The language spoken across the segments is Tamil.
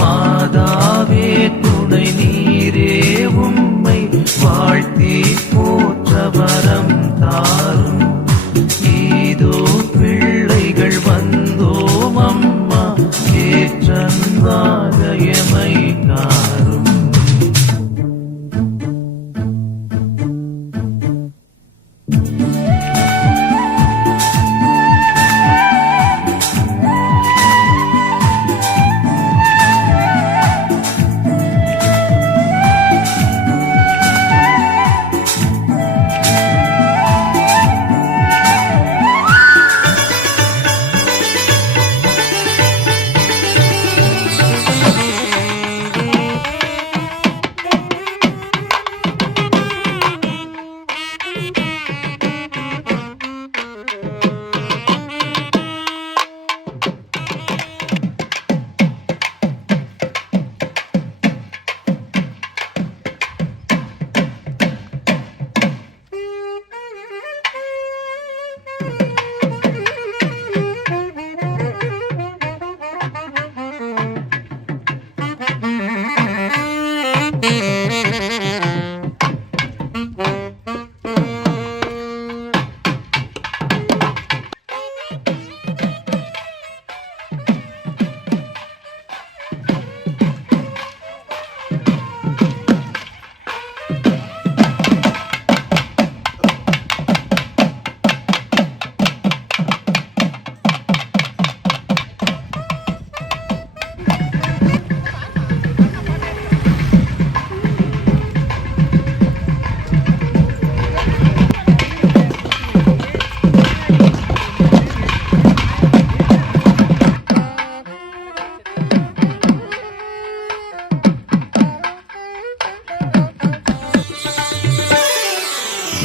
மாதாவே துணை நீரே உம்மை வாழ்த்தி போற்ற வரம் தாரும். இதோ பிள்ளைகள் வந்தோம் அம்மா ஏற்றன்பாக எமை காரும்.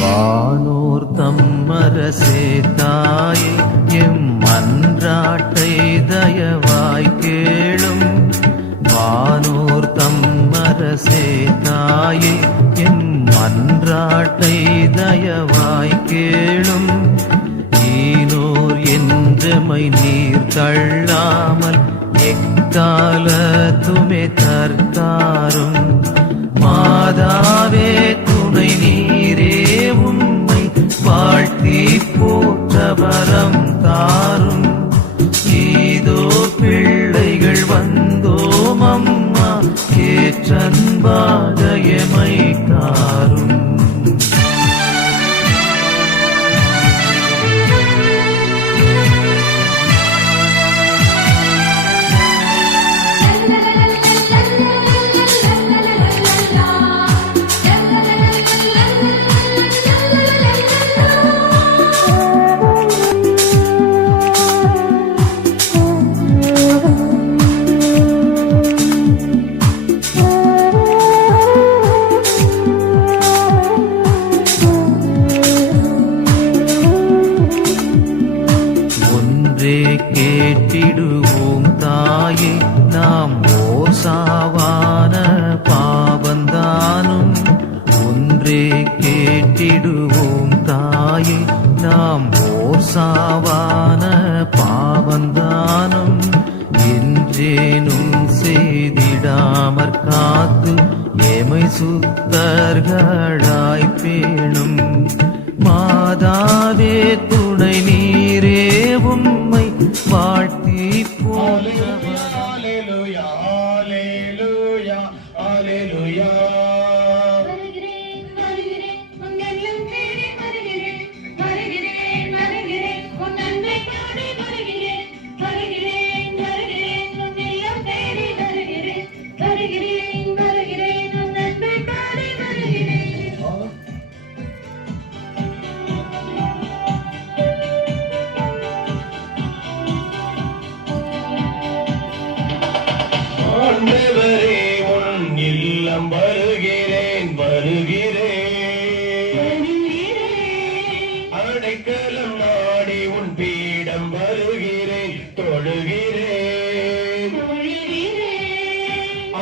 வானோர் தம்மரசே தாயே எம் மன்றாட்டை தயவாய் கேளும். வானோர் தம்மரசே தாயே எம் மன்றாட்டை தயவாய் கேளும். ஈனோர் என்றமை நீர் தள்ளாமல் எக்காலத்துமே தற்காரும். மாதாவே துணை நீரே உம்மை வாழ்த்தி போற்ற வரம் தாரும். இதோ பிள்ளைகள் வந்தோம் அம்மா ஏற்றன்பாக எமை காரும். கேட்டிடுவோம் தாயே நாம் ஓர் சாவான பாவந்தானும். ஒன்றே கேட்டிடுவோம் தாயே நாம் ஓர் சாவான பாவந்தானும். என்றேனும் செய்திடாமற் காத்து எமை சுத்தர்களாய் பேணும். மாதாவே துணை நீரே உம்மை வாழ்த்தி போற்றவர். அல்லேலூயா அல்லேலூயா அல்லேலூயா. ஆண்டவரே உன் இல்லம் வருகிறேன் வருகிறேன். அடைக்கலம் நாடி உன் பீடம் வருகிறேன் தொழுகிறேன்.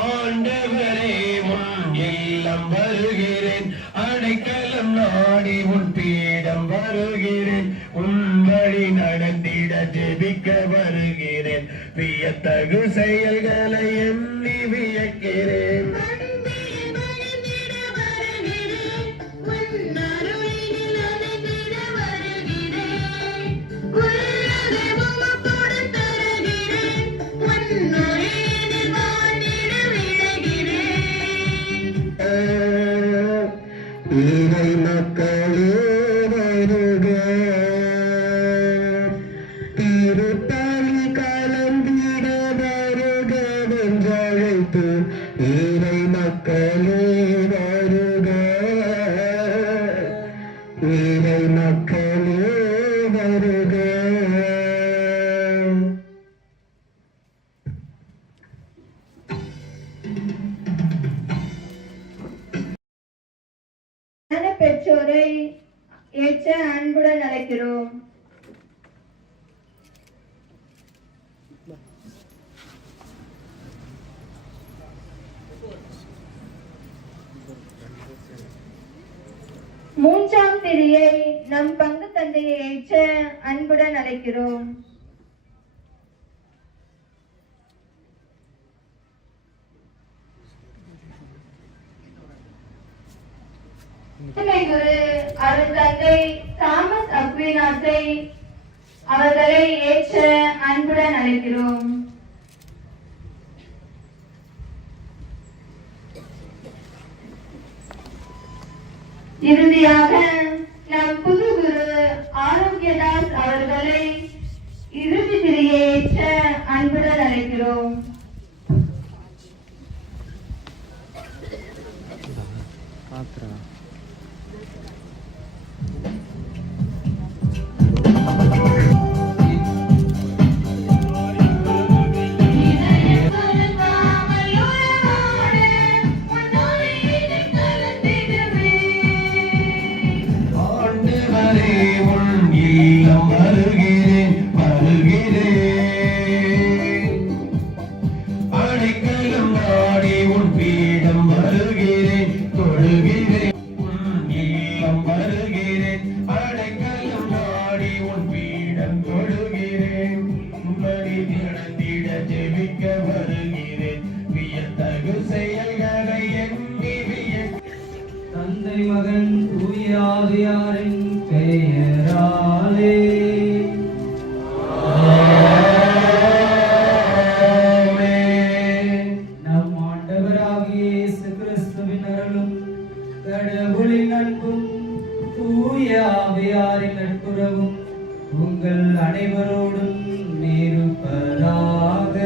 ஆண்டவரே உன் இல்லம் வருகிறேன். அடைக்கலம் நாடி உன் பீடம் வருகிறேன். உன் வழி நடந்திட ஜெபிக்க வருகிறேன். வியத்தகு செயல்களை எண்ணி வியக்கிறேன் இறை மக்களே வருக திருப்பலி கலந்திட வருக வென்றழைத்து இறை மக்களே வருக இறை மக்களே வருக பெற்றோரை ஏற்ற அன்புடன் அழைக்கிறோம். மூன்றாம் திரியை நம் பங்கு தந்தையை ஏற்ற அன்புடன் அழைக்கிறோம். குரு அருட்தந்தை தாமஸ் அக்வினாஸை அவர்களை ஏற்ற அன்புடன் அழைக்கிறோம். இறுதியாக நம் புது குரு ஆரோக்கியதாஸ் அவர்களை இறுதி திரியை ஏற்ற அன்புடன் அழைக்கிறோம். தந்தை மகன் தூய ஆவியாரின் பெயராலே நம் ஆண்டவராகிய இயேசு கிறிஸ்துவின் அருளும் கடவுளின் அன்பும் தூய ஆவியாரின் நட்புறவும் உங்கள் அனைவரோடும் இருப்பதாக.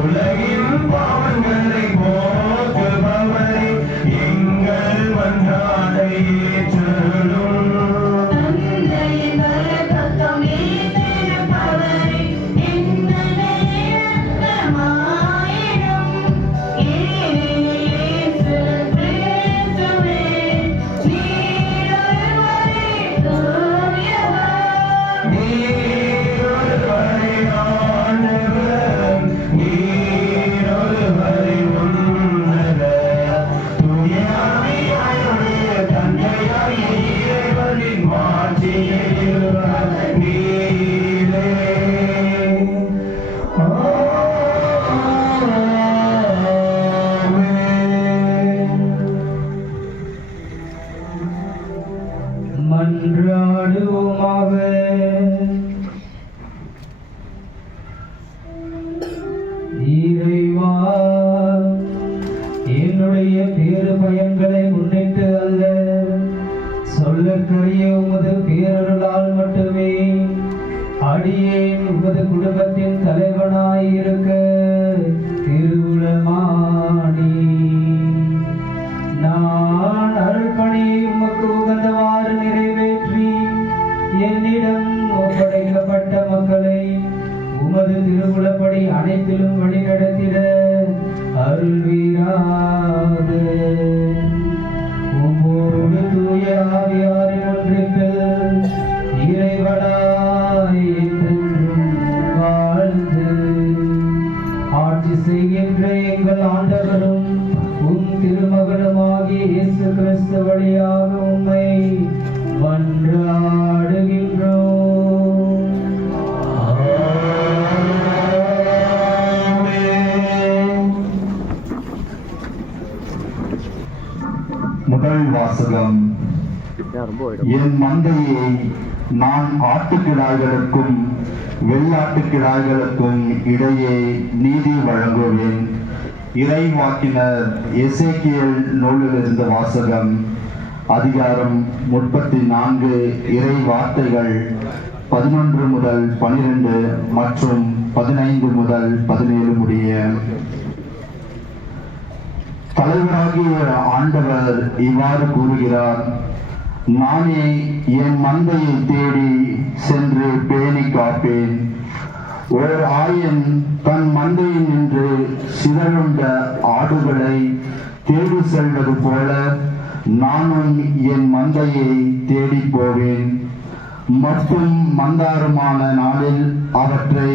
உலகின் பாவங்களை போக்குபவரே எங்கள் மன்றாட்டை ஏற்றருளும். மன்றாடுவோமாக. இறைவா, என்னுடைய பேறு பயன்களை முன்னிட்டு அல்ல, சொல்லற்கரிய உமது பேரருளால் மட்டுமே அடியேன் உமது குடும்பத்தின் தலைவனாய் இருக்க திருவுளமானி. நான் அருள்பணியை உமக்கு உகந்தவாறு நிறைவேற்றி என்னிடம் ஒப்படைக்கப்பட்ட மக்களை உமது திருவுளப்படி அனைத்திலும் வழிநடத்திட அருள்வீராக. உம்மோடு தூய ஆவியாரின் ஒன்றிப்பில் இறைவனாய் என்றென்றும் வாழ்ந்து ஆட்சி செய்கின்ற எங்கள் ஆண்டவரும் உம் திருமகனுமாகிய இயேசு கிறிஸ்து வழியாக உம்மை மன்றாடுகின்றோம். முதல் வாசகம். என் மந்தையை நான் ஆட்டுக்கிடாய்களுக்கும் வெள்ளாட்டுக்கிடாய்களுக்கும் இடையே நீதி வழங்குவேன். இறைவாக்கினர் எசேக்கியேல் நூலிலிருந்து வாசகம். அதிகாரம் 34, இறை வார்த்தைகள் 11 முதல் 12 மற்றும் 15 முதல் 17 முடிய. தலைவராகிய ஆண்டவர் இவ்வாறு கூறுகிறார்: நானே என் மந்தையை தேடி சென்று பேணி காப்பேன். ஓர் ஆயன் தன் மந்தையில் நின்று சிதறுண்ட ஆடுகளை தேடி செல்வது போல நானும் என் மந்தையை தேடி போவேன். மட்டும் மந்தாரமான நாளில் அவற்றை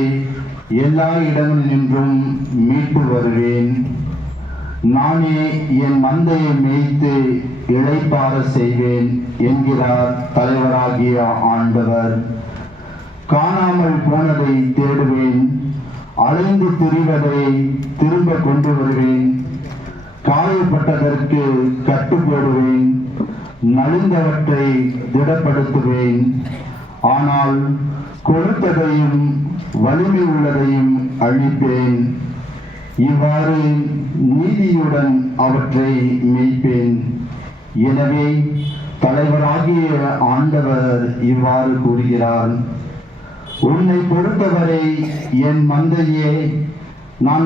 எல்லா இடங்களினின்றும் மீட்டு வருவேன். நானே என் மந்தையை மேய்த்து இளைப்பாற செய்வேன் என்கிறார் தலைவராகிய ஆண்டவர். காணாமல் போனதை தேடுவேன், அலைந்து திரிவதை திரும்ப கொண்டு வருவேன். காயப்பட்டதற்கு கட்டு போடுவேன், நலிந்தவற்றை திடப்படுத்துவேன். ஆனால் கொழுத்ததையும் வலிமை உள்ளதையும் அழிப்பேன். இவ்வாறு நீதியுடன் அவற்றை மேய்ப்பேன். எனவே தலைவராகிய ஆண்டவர் இவ்வாறு கூறுகிறார்: உன்னை பொறுத்தவரை என் மந்தையே, நான்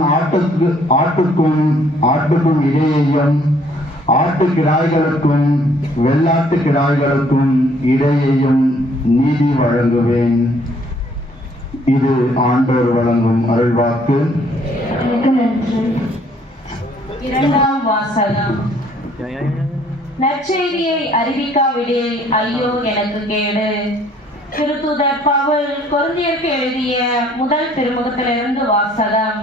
ஆட்டுக்கும் இடையேயும் ஆட்டுக்கிடாய்களுக்கும் வெள்ளாட்டுக்கிடாய்களுக்கும் இடையேயும் நீதி வழங்குவேன். இது ஆண்டவர் வழங்கும் அருள்வாக்கு. இரண்டாம் வாசகம். நற்செய்தியை அறிவிக்காவிடில் ஐயோ எனக்கு கேடு. திருத்தூதர் பவுல் கொரிந்தியருக்கு எழுதிய முதல் திருமுகத்திலிருந்து வாசகம்.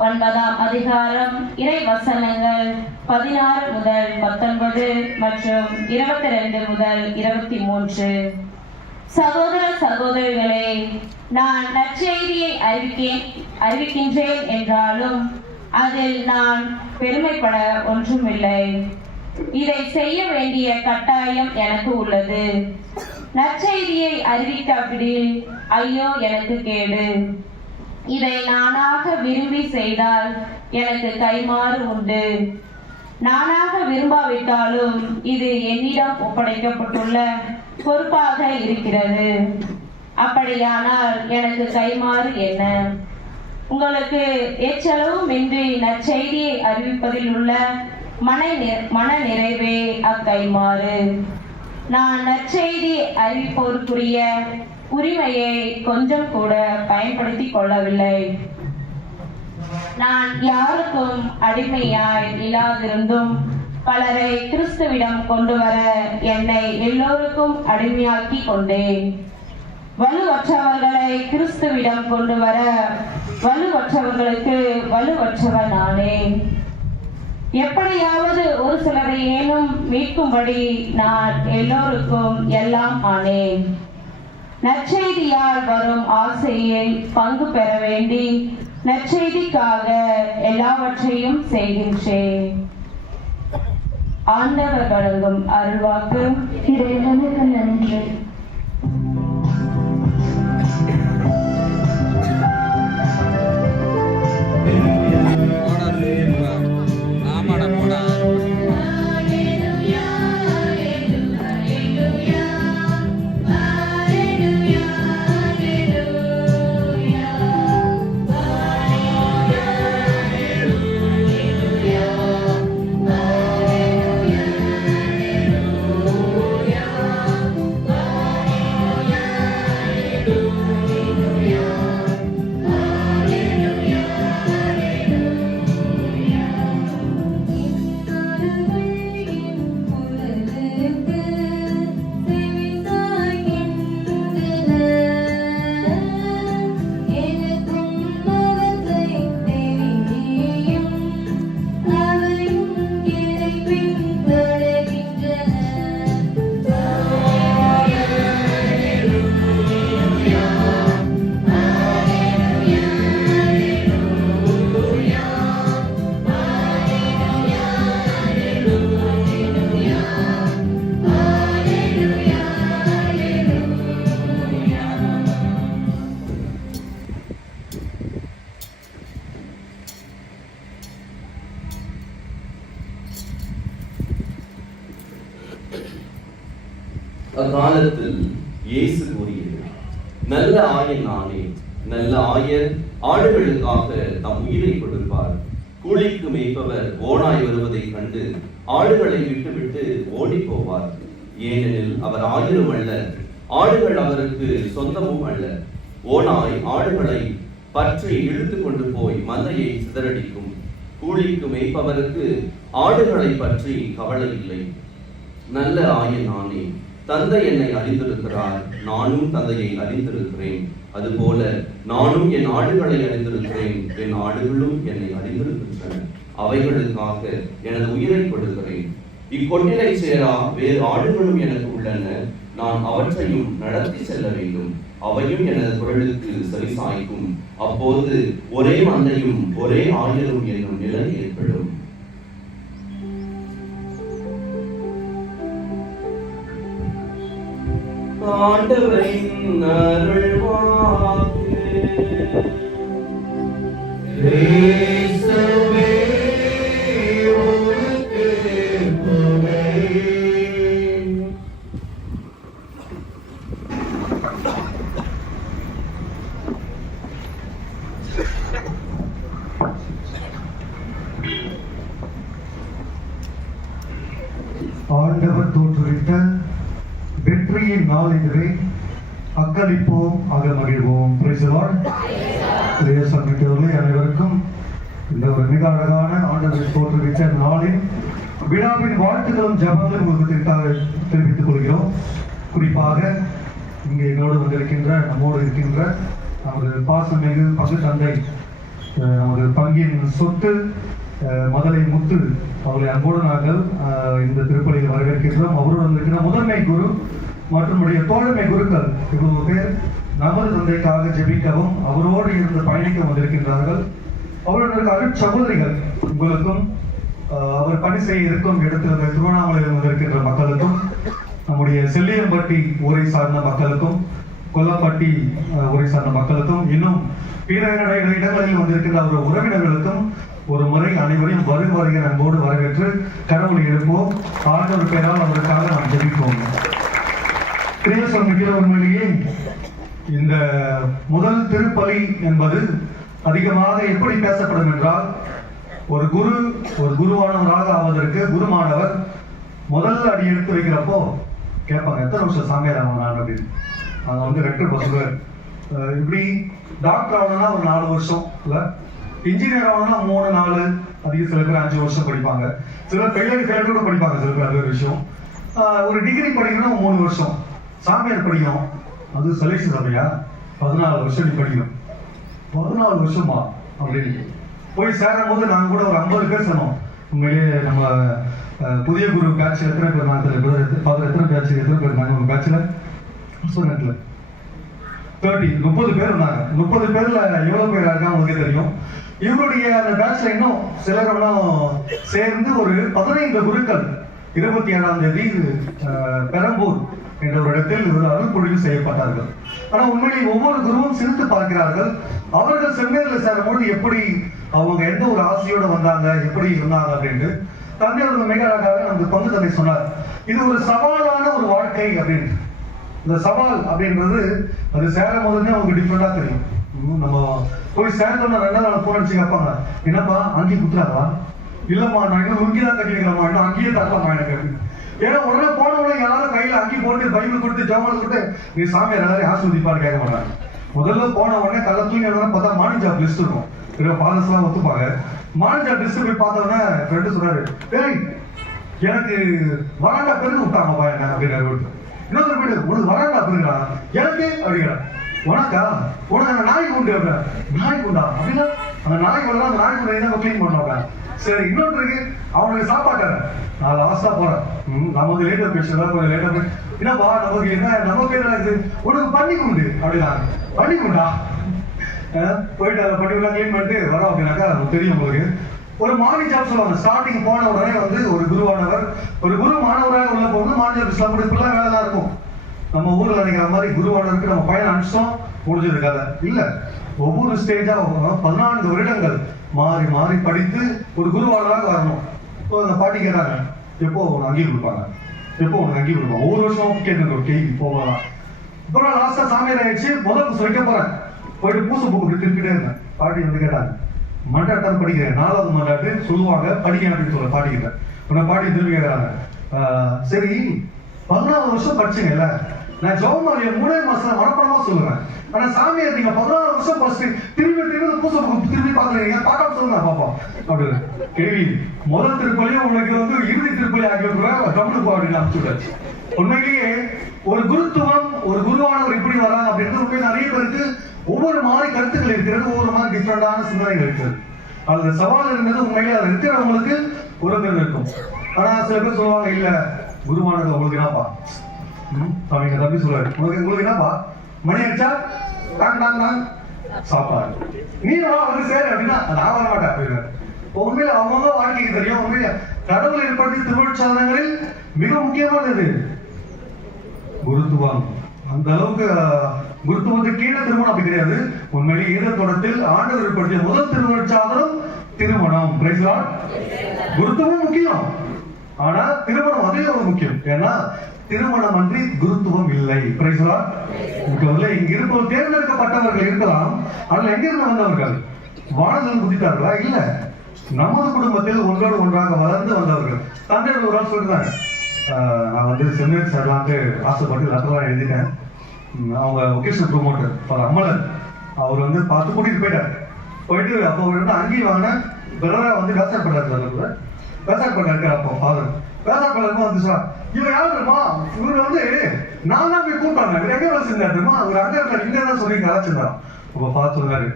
9ஆம் அதிகாரம், இறை வசனங்கள் 16 முதல் 19 மற்றும் 22 முதல் 23. சகோதர சகோதரிகளே, நான் நற்செய்தியை அறிவிக்கின்றேன் என்றாலும் அதில் நான் பெருமைப்பட ஒன்றுமில்லை. இதை செய்ய வேண்டிய கட்டாயம் எனக்கு உள்ளது. நற்செய்தியை அறிவிக்காவிடில் ஐயோ எனக்கு கேடு. இதை நானாக விரும்பி செய்தால் எனக்கு கைமாறு உண்டு. நானாக விரும்பாவிட்டாலும் இது என்னிடம் ஒப்படைக்கப்பட்டுள்ள பொறுப்பாக இருக்கிறது. அப்படியானால் எனக்கு கைமாறு என்ன? உங்களுக்கு எச்சளவும் இன்றி நற்செய்தியை அறிவிப்பதில் உள்ள மன நிறைவே அக்கைமாறு. நான் நற்செய்தி அறிவிப்போருக்குரிய உரிமையை கொஞ்சம் கூட பயன்படுத்திக் கொள்ளவில்லை. நான் யாருக்கும் அடிமையாய் இல்லாதிருந்தும் பலரை கிறிஸ்துவிடம் கொண்டு வர என்னை எல்லோருக்கும் அடிமையாக்கி கொண்டேன். வலுவற்றவர்களை கிறிஸ்துவிடம் கொண்டு வர வலுவற்றவர்களுக்கு வலுவற்றவன் ஆனேன். எப்படியாவது ஒரு சிலரை ஏனும் மீட்கும்படி நான் எல்லோருக்கும் எல்லாம் ஆனேன். நற்செய்தியால் வரும் ஆசையில் பங்கு பெற வேண்டி நற்செய்திக்காக எல்லாவற்றையும் செய்கின்றேன். ஆண்டவர் வழங்கும் அருள்வாக்கு. இறைவனுக்கு நன்றி. அக்காலத்தில் இயேசு கூறியது, நல்ல ஆயன் நானே. நல்ல ஆயர் ஆடுகளுக்காக தம் உயிரை கொடுப்பார். கூலிக்கு மேய்ப்பவர் ஓனாய் வருவதை கண்டு ஆடுகளை விட்டுவிட்டு ஓடி போவார். ஏனெனில் அவர் ஆயரும் அல்ல, ஆடுகள் அவருக்கு சொந்தமும் அல்ல. ஓனாய் ஆடுகளை பற்றி இழுத்து கொண்டு போய் மந்தையை சிதறடிக்கும். கூலிக்கு மேய்ப்பவருக்கு ஆடுகளை பற்றி கவலை இல்லை. நல்ல ஆயன் நானே. தந்தை என்னை அறிந்திருக்கிறார், நானும் தந்தையை அறிந்திருக்கிறேன். அதுபோல நானும் என் ஆடுகளை அறிந்திருக்கிறேன், என் ஆடுகளும் என்னை அறிந்திருக்கின்றன. அவைகளுக்காக எனது உயிரை கொடுக்கிறேன். இக்கொட்டிலை சேரா வேறு ஆடுகளும் எனக்கு உள்ளன. நான் அவற்றையும் நடத்தி செல்ல வேண்டும். அவையும் எனது குரலுக்கு சரிசாய்க்கும். அப்போது ஒரே மந்தையும் ஒரே ஆயரும் என்னும் நிலை ஏற்படும். ஆண்டவரின் அருள்வாக்கு. இயேசுவே உமக்கு புகழ். ஆண்டவர் தோற்றுவித்த வெற்றியின் நாள் இதுவே. அக்களிப்போம், அகமகிழ்வோம். அனைவருக்கும் இந்த ஒரு மிக அழகான ஆண்டவர் தோற்றுவித்த நாளின் விழாவின் வாழ்த்துக்களும் ஜபங்களும் உங்களுக்கு தெரிவித்துக் கொள்கிறோம். குறிப்பாக இங்கே எங்களோடு வந்திருக்கின்ற, நம்மோடு இருக்கின்ற நமது பாசமிகு பங்கு தந்தை, நமது பங்கின் சொத்து மதலை முத்து அவர்களை அன்போடு நாங்கள் இந்த திருப்பலியில் வரவேற்கின்றோம். அவரோடு வந்திருக்கிற முதன்மை குரு மற்றும் தோழமை குருக்கள் இவ்வளவு பேர் நமது தந்தைக்காக ஜெபிக்கவும் அவரோடு இருந்து பயணிக்க வந்திருக்கின்றார்கள். அவருடைய அருட்சகோதரிகள் உங்களுக்கும், அவர் பணி செய்ய இருக்கும் இடத்தில் திருவண்ணாமலையில் வந்திருக்கின்ற மக்களுக்கும், நம்முடைய செல்லியம்பட்டி ஊரை சார்ந்த மக்களுக்கும், கொல்லப்பட்டி ஊரை சார்ந்த மக்களுக்கும், இன்னும் பிற இடங்களில் வந்திருக்கின்ற அவர் உறவினர்களுக்கும் ஒரு முறை அனைவரையும் வருகிற அன்போடு வரவேற்று கடவுளை எழுப்போம். ஆண்டவர் பெயரால் அவருக்காக நாம் ஜெபிப்போம். உண்மையிலேயே இந்த முதல் திருப்பலி என்பது அதிகமாக எப்படி பேசப்படும் என்றால், ஒரு குருவானவராக ஆவதற்கு குருமானவர் முதல்ல அடி எடுத்து வைக்கிறப்போ கேட்பாங்க, எத்தனை வருஷம் சாமியார் ஆகணும் அப்படின்னு. அதை வந்து ரெக்டர் பசுவர் இப்படி டாக்டர் ஆகணும்னா ஒரு 4 வருஷம், இல்லை இன்ஜினியர் ஆகணும்னா 3-4, அதிக சில பேர் 5 வருஷம் படிப்பாங்க, சில ஃபெயிலியர் கூட படிப்பாங்க, சில பேர் அது ஒரு விஷயம். ஒரு டிகிரி படிக்கணும் 3 வருஷம். சாமியார் படிக்கணும், அது செலக்ஷன் சபையா 14 வருஷம் நீ படிக்கணும். 14 வருஷமா அப்படின்னு போய் சேரும் போது நாங்கள் கூட ஒரு 50 பேர் சொன்னோம். உண்மையிலேயே நம்ம புதிய குரு பேட்சில் எத்தனை பேர் நாங்கள் ஃபாதர் எத்தனை பேர் நாங்கள் ஒரு பேட்சில் சொன்னத்தில் 30 பேர் இருந்தாங்க. 30 பேர்ல எவ்வளவு பேர் இருக்காங்க உங்களுக்கு தெரியும். இவருடைய அந்த பேட்ச்ல இன்னும் சிலரெல்லாம் சேர்ந்து ஒரு 15 குருக்கள் 27ஆம் தேதி பெரம்பூர் என்ற ஒரு இடத்தில் ஒரு அருள்பொழிவு செய்யப்பட்டார்கள். ஆனா உண்மையில் ஒவ்வொரு குருவும் சிரித்து பார்க்கிறார்கள். அவர்கள் செம்மேரில் சேரும்போது எப்படி அவங்க எந்த ஒரு ஆசையோட வந்தாங்க, எப்படி இருந்தாங்க அப்படின்ட்டு தந்தை அவர்கள் மிக அழகாக நமக்கு பங்கு தந்தை சொன்னார். இது ஒரு சவாலான ஒரு வாழ்க்கை அப்படின்னு. இந்த சவால் அப்படின்றது அது சேரும் போதுமே அவங்க டிஃப்ரெண்டா தெரியும். நம்ம போய் சேர்ந்தோம்னா 2 நாள் போன் அடிச்சு கேட்பாங்க, என்னப்பா அங்கி குத்துறாங்களா, இல்லம்மா நான் இன்னும் உருக்கிதான் கட்டிருக்கிறோமா, இன்னும் அங்கேயே தரலாமா எனக்கு அப்படின்னு. ஏன்னா உடனே போன உடனே எல்லாரும் கையில அங்கி போட்டு பைபிள் கொடுத்து ஜாமான் கொடுத்து நீ சாமியார் எல்லாரையும் ஆஸ்வதிப்பான்னு கேட்க மாட்டாங்க. முதல்ல போன உடனே கள்ள தூங்கி பார்த்தா மார்னிங் ஜாப் லிஸ்ட் இருக்கும். ஃபாதர்ஸ் எல்லாம் ஒத்துப்பாங்க. மார்னிங் ஜாப் லிஸ்ட் போய் பார்த்த உடனே ஃப்ரெண்டு சொல்றாரு, ஏய் எனக்கு வராண்டா பெருகு விட்டாங்கப்பா என்ன அப்படின்னு. இன்னொரு வீடு உனக்கு வராண்டா பெருங்கா எனக்கு அப்படிங்கிற, உனக்கா உனக்கு அந்த நாய் குண்டு அப்படின்னா, நாய் குண்டா அப்படின்னா அந்த நாய் குண்டா அந்த நாய் குண்டை தான் கிளீன் பண்ணோம். சரி இன்னொன்று இருக்கு, அவனுக்கு சாப்பாட்டாரு நான் லாஸ்டா போறேன், நமக்கு லேட்டா பேசுறதா கொஞ்சம் லேட்டா போய் என்னப்பா நமக்கு என்ன நமக்கு என்ன இருக்குது, உனக்கு பண்ணி குண்டு அப்படின்னா, பண்ணி குண்டா போயிட்டு அதை பண்ணிவிடலாம் கிளீன் பண்ணிட்டு வரோம் அப்படின்னாக்கா தெரியும் உங்களுக்கு. ஒரு மார்னிங் ஜாப் சொல்லுவாங்க. ஸ்டார்டிங் போன உடனே வந்து ஒரு குருவானவர் ஒரு குரு மாணவராக உள்ள போகும்போது மார்னிங் ஜாப் இஸ்லாம் இப்பெல்லாம் வேலை தான் இருக்கும். நம்ம ஊர்ல நினைக்கிற மாதிரி குருவானவருக்கு நம்ம பயணம் அனுப்பிச்சோம் முடிஞ்சது கதை இல்ல. ஒவ்வொரு ஸ்டேஜா 14 வருடங்கள் மாறி மாறி படித்து ஒரு குருவானவராக வரணும். இப்போ அந்த பாட்டி கேட்டாங்க, எப்போ உனக்கு அங்கீ கொடுப்பாங்க, எப்போ உனக்கு அங்கீ கொடுப்பாங்க, ஒவ்வொரு வருஷம் கேட்டு ஒரு கேள்வி போகலாம். இப்போ நான் லாஸ்டா சாமியார் ஆயிடுச்சு, முதல் வைக்க போறேன், போயிட்டு பூசை புக்கு திருப்பிட்டே இருந்தேன். பாட்டி வந்து கேட்டாங்க, மண்டாட்டம் படிக்கிறேன், 4வது மண்டாட்டு சொல்லுவாங்க படிக்க அப்படின்னு சொல்ல பாட்டிக்கிட்ட. உன்னை பாட்டி திரும்பி கேட்கறாங்க, சரி 14 வருஷம் படிச்சுங்கல்ல, நான் ஜெபமாலியை 3 மாசம் மனப்படமா சொல்லுவேன், ஆனா சாமியார் நீங்க 14 வருஷம் படிச்சு திரும்பி பூசை புக்கு திரும்பி பாக்குறீங்க, பார்க்காம சொல்லுங்க பாப்போம் அப்படின்னு. கேள்வி முதல் திருப்பலியும் உனக்கு வந்து இறுதி திருப்பலி ஆகிய கவனம் போ அப்படின்னு அனுப்பிச்சுட்டாச்சு. உண்மையிலேயே ஒரு குருத்துவம் ஒரு குருவானவர் எப்படி வராங்க அப்படின்றது உண்மையை நிறைய பேருக்கு ஒவ்வொரு மாதிரி கருத்துக்கள் இருக்கிறது, ஒவ்வொரு மாதிரி டிஃப்ரெண்டான சிந்தனைகள் இருக்கிறது. அந்த சவால் இருந்தது உண்மையிலே அதை இருக்கிறவங்களுக்கு ஒரு இருக்கும். ஆனா சில பேர் சொல்லுவாங்க, இல்ல குருவானது உங்களுக்கு என்னப்பா, அவங்க தம்பி சொல்லுவாரு, உங்களுக்கு என்னப்பா மணி அடிச்சா சாப்பாடு நீ வந்து சேரு அப்படின்னா நான் வர மாட்டேன் அப்படின்னு. உண்மையில அவங்க வாழ்க்கைக்கு தெரியும். உண்மையில கடவுள் ஏற்படுத்தி திருவள்ளுவங்களில் மிக முக்கியமானது குருத்துவம். அந்த அளவுக்கு குருத்துவத்துக்கு கீழே திருமணம் அப்படி கிடையாது. உண்மையிலே ஈர தொடத்தில் ஆண்டவர் ஏற்படுத்திய முதல் திருவள்ளுவம் திருமணம். குருத்துவம் முக்கியம், ஆனா திருமணம் அதே ஒரு முக்கியம். ஏன்னா திருமணம் அன்றி குருத்துவம் இல்லை. இங்க இருப்பவர் தேர்ந்தெடுக்கப்பட்டவர்கள் இருக்கலாம், அதுல எங்கிருந்து வந்தவர்கள் வானத்தில் குதித்தார்களா? இல்ல, நமது குடும்பத்தில் ஒன்றோடு ஒன்றாக வளர்ந்து வந்தவர்கள். தந்தை ஒரு நாள் சொல்றாங்க, நான் வந்து செமினார் சேரலான்ட்டு ஆசைப்பட்டு லெட்டர்லாம் எழுதிட்டேன். அவங்க ஒகேஷனல் ப்ரொமோட்டர் அம்மலன் அவர் வந்து பார்த்து கூட்டிட்டு போயிட்டு அப்போ வந்து அங்கேயும் வாங்கின பிரதரா வந்து விவசாயம் பண்ணாரு. விவசாயம் பண்ணாரு. அப்போ ஃபாதர் விவசாயம் பண்ணாருமா வந்து சார் இவர் யாரு தெரியுமா, இவர் வந்து நான் தான் போய் கூப்பிட்டாங்க, இவர் எங்க வேலை செஞ்சாரு தெரியுமா, அவர் அங்க இருக்காரு, இங்க தான் சொல்லி கலாச்சிருந்தாரா. அப்போ பார்த்து சொல்றாரு,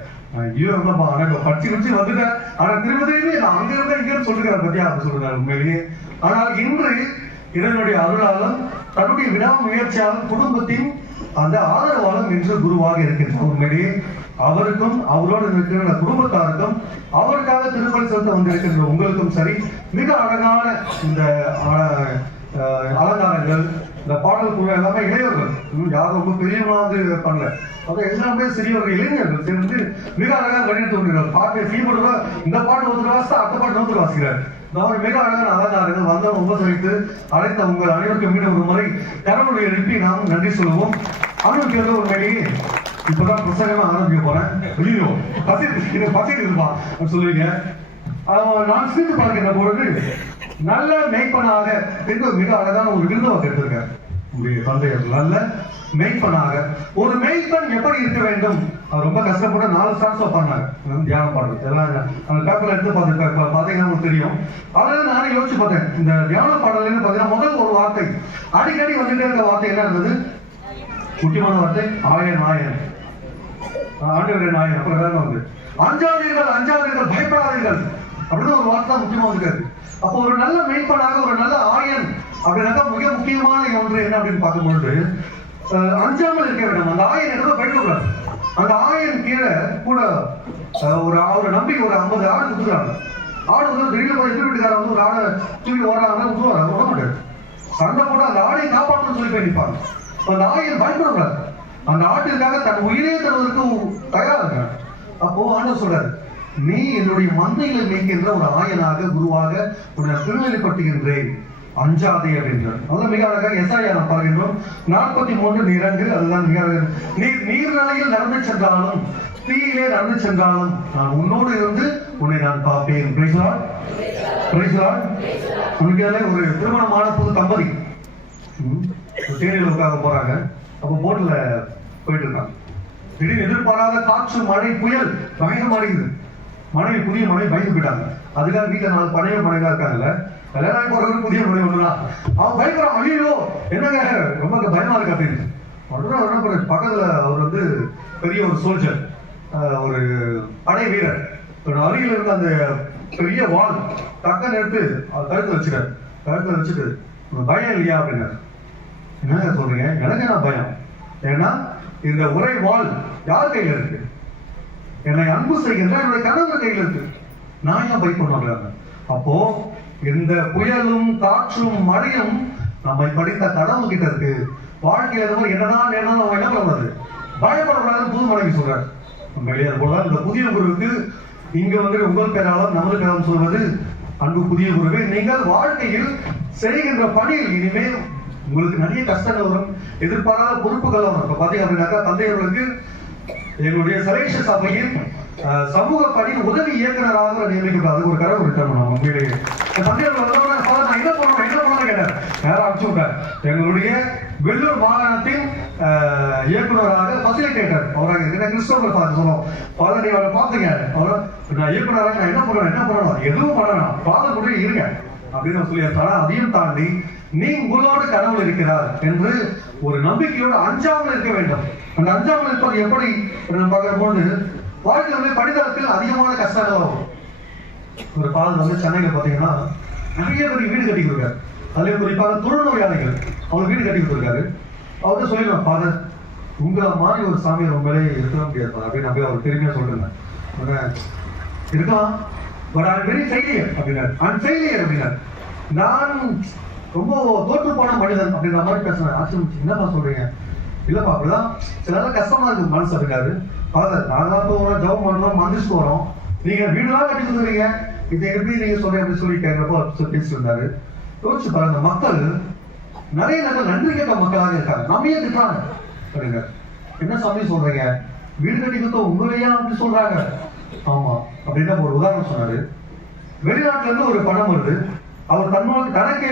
ஐயோ என்னப்பா ஆனா இப்ப படிச்சு வந்துட்டேன், ஆனா திரும்பி நான் அங்க இருந்தா இங்க சொல்லிருக்காரு பத்தியா அப்படி சொல்றாரு. உண்மையிலேயே ஆனால் இன்று இதனுடைய அருளாலும் தன்னுடைய விடாமுயற்சியாலும் குடும்பத்தின் அந்த ஆதரவாலும் இன்று குருவாக இருக்கின்றார். உண்மையிலேயே அவருக்கும் அவரோடு இருக்கிற குடும்பத்தாருக்கும் அவருக்காக திருப்பலி செலுத்த வந்திருக்கின்ற உங்களுக்கும் சரி, மிக அழகான இந்த அலங்காரங்கள், இந்த பாடல் குழு எல்லாமே இளையவர்கள், யாரும் ரொம்ப பெரியவங்களாவது பண்ணல, அப்ப எல்லாமே சிறியவர்கள் இளைஞர்கள் சேர்ந்து மிக அழகாக வழிநடத்தி கொண்டிருக்கிறார். பாட்டு ஃபீல்டு இந்த பாட்டு ஒருத்தர் வாசித்தா அடுத்த பாட்டு ஒருத்தர் வாசிக்கிறார். மிக அழகான அலங்காரங்கள் வந்தவங்க உபசரித்து அழைத்த உங்கள் அனைவருக்கும் மீண்டும் ஒரு முறை கடவுளை எழுப்பி நாம் நன்றி சொல்லுவோம். ஆரம்பிக்கிறது உண்மையிலேயே இப்பதான் புத்தகமா ஆரம்பிக்க போறேன். ஐயோ பசிட்டு இருப்பான் சொல்லுவீங்க. நான் சிரித்து பார்க்கின்ற பொழுது நல்ல மேய்ப்பனாக மிக அழகான ஒரு விருதுவாக எடுத்திருக்கார் உங்களுடைய தந்தையர். நல்ல மேய்ப்பனாக ஒரு மேய்ப்பன் எப்படி இருக்க வேண்டும், ரொம்ப கஷ்டப்பட்டு 4 ஸ்டார்ஸ் வைப்பாங்க தியானம் பாடுறது எல்லாம். அந்த பேப்பர்ல எடுத்து பாத்தீங்கன்னா உங்களுக்கு தெரியும். அதனால நானே யோசிச்சு பார்த்தேன், இந்த தியான பாடல்னு பாத்தீங்கன்னா முதல் ஒரு வார்த்தை அடிக்கடி வந்துட்டே இருக்க வார்த்தை என்ன இருந்தது? முக்கியமான வார்த்தை ஆயன். ஆண்டவரே நாயன். அப்புறம் வேற வந்து அஞ்சாதீர்கள் பயப்படாதீர்கள் அப்படின்னு ஒரு வார்த்தை முக்கியமா இருக்காது. அப்போ ஒரு நல்ல மேய்ப்பனாக ஒரு நல்ல ஆயன் அப்படின்னாக்கா மிக முக்கியமான ஒன்று என்ன அப்படின்னு பார்க்கும்பொழுது அஞ்சாமல் இருக்க வேண்டும். அந்த ஆயன் எதுவும் பயப்படக்கூடாது. அந்த ஆயன் கீழே கூட அவரை நம்பி ஒரு 50 ஆடு குத்துறாங்க. ஆடு வந்து திடீர்னு போய் எதிர் வீட்டுக்கார வந்து ஒரு ஆடை தூக்கி ஓடுறாங்க, விட்டுருவாங்க, விட மாட்டாரு. சண்டை போட்டு அந்த ஆடையை காப்பாற்றணும்னு சொல்லி போய் நிற்பாங்க. அந்த ஆயன் பயப்படக்கூடாது. அந்த ஆட்டிற்காக தன் உயிரே தருவதற்கு தயாரா இருக்காங்க. அப்போ ஆண்டவர் சொல்றாரு, நீ என்னுடைய மந்தைகளை மேய்க்கின்ற ஒரு ஆயனாக குருவாக உன்னை திருவெளிப்படுத்துகின்றேன், அஞ்சாதே அப்படின்றார். அதான் மிக அழகாக எசாயா நான் பார்க்கின்றோம் 43:2. அதுதான் மிக அழகாக. நீர்நிலையில் நடந்து சென்றாலும் தீயிலே நடந்து சென்றாலும் நான் உன்னோடு இருந்து உன்னை நான் பார்ப்பேன். Praise Lord. உனக்கு ஒரு திருமணமான புது தம்பதி தேனியில் உட்கார போறாங்க. அப்போ போட்ல போயிட்டு இருக்காங்க. திடீர்னு எதிர்பாராத காற்று, மழை, புயல் பயங்கரமா அடிக்குது. புதிய மனைவி பயந்து போயிட்டாங்க. அதுக்காக வீட்டுல 4 பழைய மனைவியா இருக்காங்கல்ல, கல்யாணம் போறவங்க புதிய மனைவி ஒண்ணுதான். அவன் பயப்படுறான், ஐயோ என்னங்க ரொம்ப பயமா இருக்கு அப்படின்னு. உடனே என்ன பண்ண, பக்கத்துல அவர் வந்து பெரிய ஒரு சோல்ஜர், ஒரு படை வீரர், அருகில் இருந்த அந்த பெரிய வால் டக்குன்னு எடுத்து கழுத்துல வச்சுட்டு பயம் இல்லையா அப்படின்னாரு. என்ன சொல்றீங்க? எனக்கு என்ன பயம்? ஏன்னா இந்த உரை வாள் யார் கையில இருக்கு? என்னை அன்பு செய்கின்ற என்னுடைய கணவர் கையில இருக்கு. நான் ஏன் பயப்படுவாங்க? அப்போ இந்த புயலும் காற்றும் மழையும் நம்மை படித்த கடவுள் கிட்ட இருக்கு. வாழ்க்கையில இந்த மாதிரி என்னதான் நம்ம என்ன பண்ணக்கூடாது, பயப்படக்கூடாதுன்னு புது மனைவி சொல்றாரு. வெளியே போல இந்த புதிய குருவுக்கு இங்க வந்து உங்கள் பேராலும் நமது பேராலும் சொல்வது, அன்பு புதிய குருவே, நீங்கள் வாழ்க்கையில் செய்கின்ற பணியில் இனிமேல் உங்களுக்கு நிறைய கஷ்டங்கள் வரும், எதிர்பாராத பொறுப்புகள் வரும். இப்ப பாத்தீங்க அப்படின்னாக்கா தந்தையர்களுக்கு எங்களுடைய சலேஷ சபையின் சமூக பணியின் உதவி இயக்குநராக நியமிக்கப்பட்ட அது ஒரு கனவு இருக்காங்க. நம்ம உண்மையிலேயே தந்தையர்கள் நான் என்ன பண்ணணும் கேட்டார். நேரம் அனுப்பிச்சு விட்டார். எங்களுடைய வெள்ளூர் மாகாணத்தின் இயக்குநராக ஃபெசிலிட்டேட்டர் அவராக இருக்கிற கிறிஸ்டோபர் ஃபாதர் சொல்லுவோம். ஃபாதர் நீ அவரை பார்த்தீங்க, அவரை நான் இயக்குநராக நான் என்ன பண்ணணும் எதுவும் பண்ண வேணாம், ஃபாதர் கூட இருங்க அப்படின்னு சொல்லியிருக்காங்க. அதையும் தாண்டி நீ உங்களோடு கடவுள் இருக்கிறார் என்று ஒரு நம்பிக்கையோடு அஞ்சாமல் இருக்க வேண்டும். அந்த அஞ்சாமல் இருப்பது எப்படி பார்க்கும்போது வாழ்க்கை வந்து படித்தளத்தில் அதிகமான கஷ்டங்கள் ஆகும். ஒரு ஃபாதர் வந்து சென்னையில பாத்தீங்கன்னா நிறைய பேர் வீடு கட்டி கொடுக்காரு. அதுல குறிப்பாக தொழுநோயாளிகள் அவர் வீடு கட்டி கொடுத்துருக்காரு. அவர்கிட்ட சொல்லிடுவேன், ஃபாதர் உங்களை மாதிரி ஒரு சாமியார் உங்களே இருக்க முடியாது அப்படின்னு அப்படியே அவர் பெருமையா சொல்லிருந்தேன். இருக்கலாம், பட் ஐ வெரி ஃபெயிலியர் அப்படின்னாரு. நான் ரொம்ப தோற்று போன மனிதன் அப்படின்ற மாதிரி பேசுறேன். ஆச்சரியம், என்னப்பா சொல்றீங்க? இல்லப்பா அப்படிதான் சில நேரம் கஷ்டமா இருக்கு மனசு அப்படின்னாரு. ஃபாதர் நாங்களாம் போறோம், ஜபம் பண்றோம், மந்திரிச்சு போறோம், நீங்க வீடுலாம் கட்டி கொடுக்குறீங்க, இதை எப்படி நீங்க சொல்றீங்க அப்படின்னு சொல்லி கேட்கிறப்போ பேசிட்டு இருந்தாரு. யோசிச்சு பாருங்க, மக்கள் நிறைய நன்றி கேட்ட மக்களாக இருக்காங்க. நம்மையே திட்டாங்க அப்படிங்க. என்ன சாமி சொல்றீங்க, வீடு கட்டி கொடுத்தோம் உங்களையா அப்படி சொல்றாங்க? ஆமா அப்படின்னா ஒரு உதாரணம் சொன்னாரு. வெளிநாட்டுல இருந்து ஒரு பணம் வருது, அவர் தனக்கு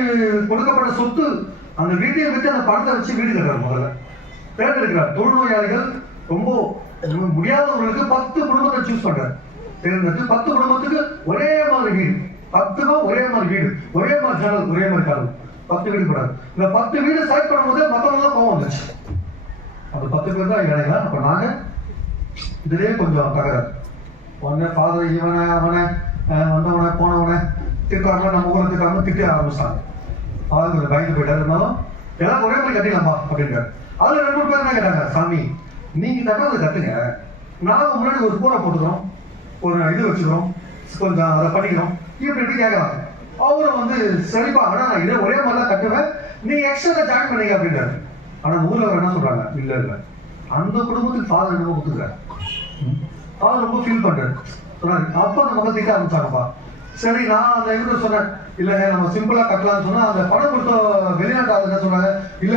கொடுக்கப்பட்ட சொத்து அந்த வீட்டை வச்சு அந்த பணத்தை வச்சு வீடு கட்டுறாரு. முதல்ல தேர்ந்தெடுக்கிறார். தொழுநோயாளிகள் ரொம்ப முடியாதவர்களுக்கு 10 குடும்பத்தை சூஸ் பண்றாரு. தேர்ந்தெடுத்து 10 குடும்பத்துக்கு ஒரே மாதிரி வீடு, 10 ஒரே மாதிரி வீடு, ஒரே மாதிரி ஜன்னல், ஒரே மாதிரி கதவு, 10 வீடு போடாது. இந்த 10 வீடு செலக்ட் பண்ணும்போது மற்றவங்க தான் கோவம் வந்துச்சு. அந்த 10 பேர் தான் இடையில. அப்ப நாங்க இதுலயே கொஞ்சம் தகராறு. உடனே ஃபாதர் இவனை அவனை வந்தவனை போனவனை திட்டாங்க, நம்ம ஊரை திட்டாங்க, திட்ட ஆரம்பிச்சாங்க. ஃபாதர் கொஞ்சம் பயந்து போயிட்டாரு. இருந்தாலும் எல்லாம் ஒரே மாதிரி கட்டிடலாமா அப்படின்றாரு. அதுல 2 பேர் என்ன கேட்டாங்க, சாமி நீங்க கட்டுறது கட்டுங்க, நாங்க முன்னாடி ஒரு கூரை போட்டுக்கிறோம், ஒரு இது வச்சுக்கிறோம், கொஞ்சம் அதை பண்ணிக்கிறோம் இப்படி கேட்கலாம். அவரும் வந்து சரிப்பா, ஆனா நான் இதை ஒரே மாதிரி தான் கட்டுவேன், நீங்க எக்ஸ்ட்ரா ஜாயின் பண்ணீங்க அப்படின்றாரு. ஆனா ஊர்ல என்ன சொல்றாங்க, இல்ல அந்த குடும்பத்துக்கு ஃபாதர் என்னமோ கொடுத்துருக்காரு. ஃபாதர் ரொம்ப ஃபீல் பண்றாரு. சொன்னாரு. அப்ப அந்த மக்கள் திட்ட ஆரம்பிச்சாங்கப்பா. சரி நான் அந்த இவரு சொன்னேன், இல்லைங்க நம்ம சிம்பிளா கட்டலாம்னு சொன்னா அந்த பணம் கொடுத்த வெளிநாட்டு ஆளு என்ன சொல்றாங்க, இல்ல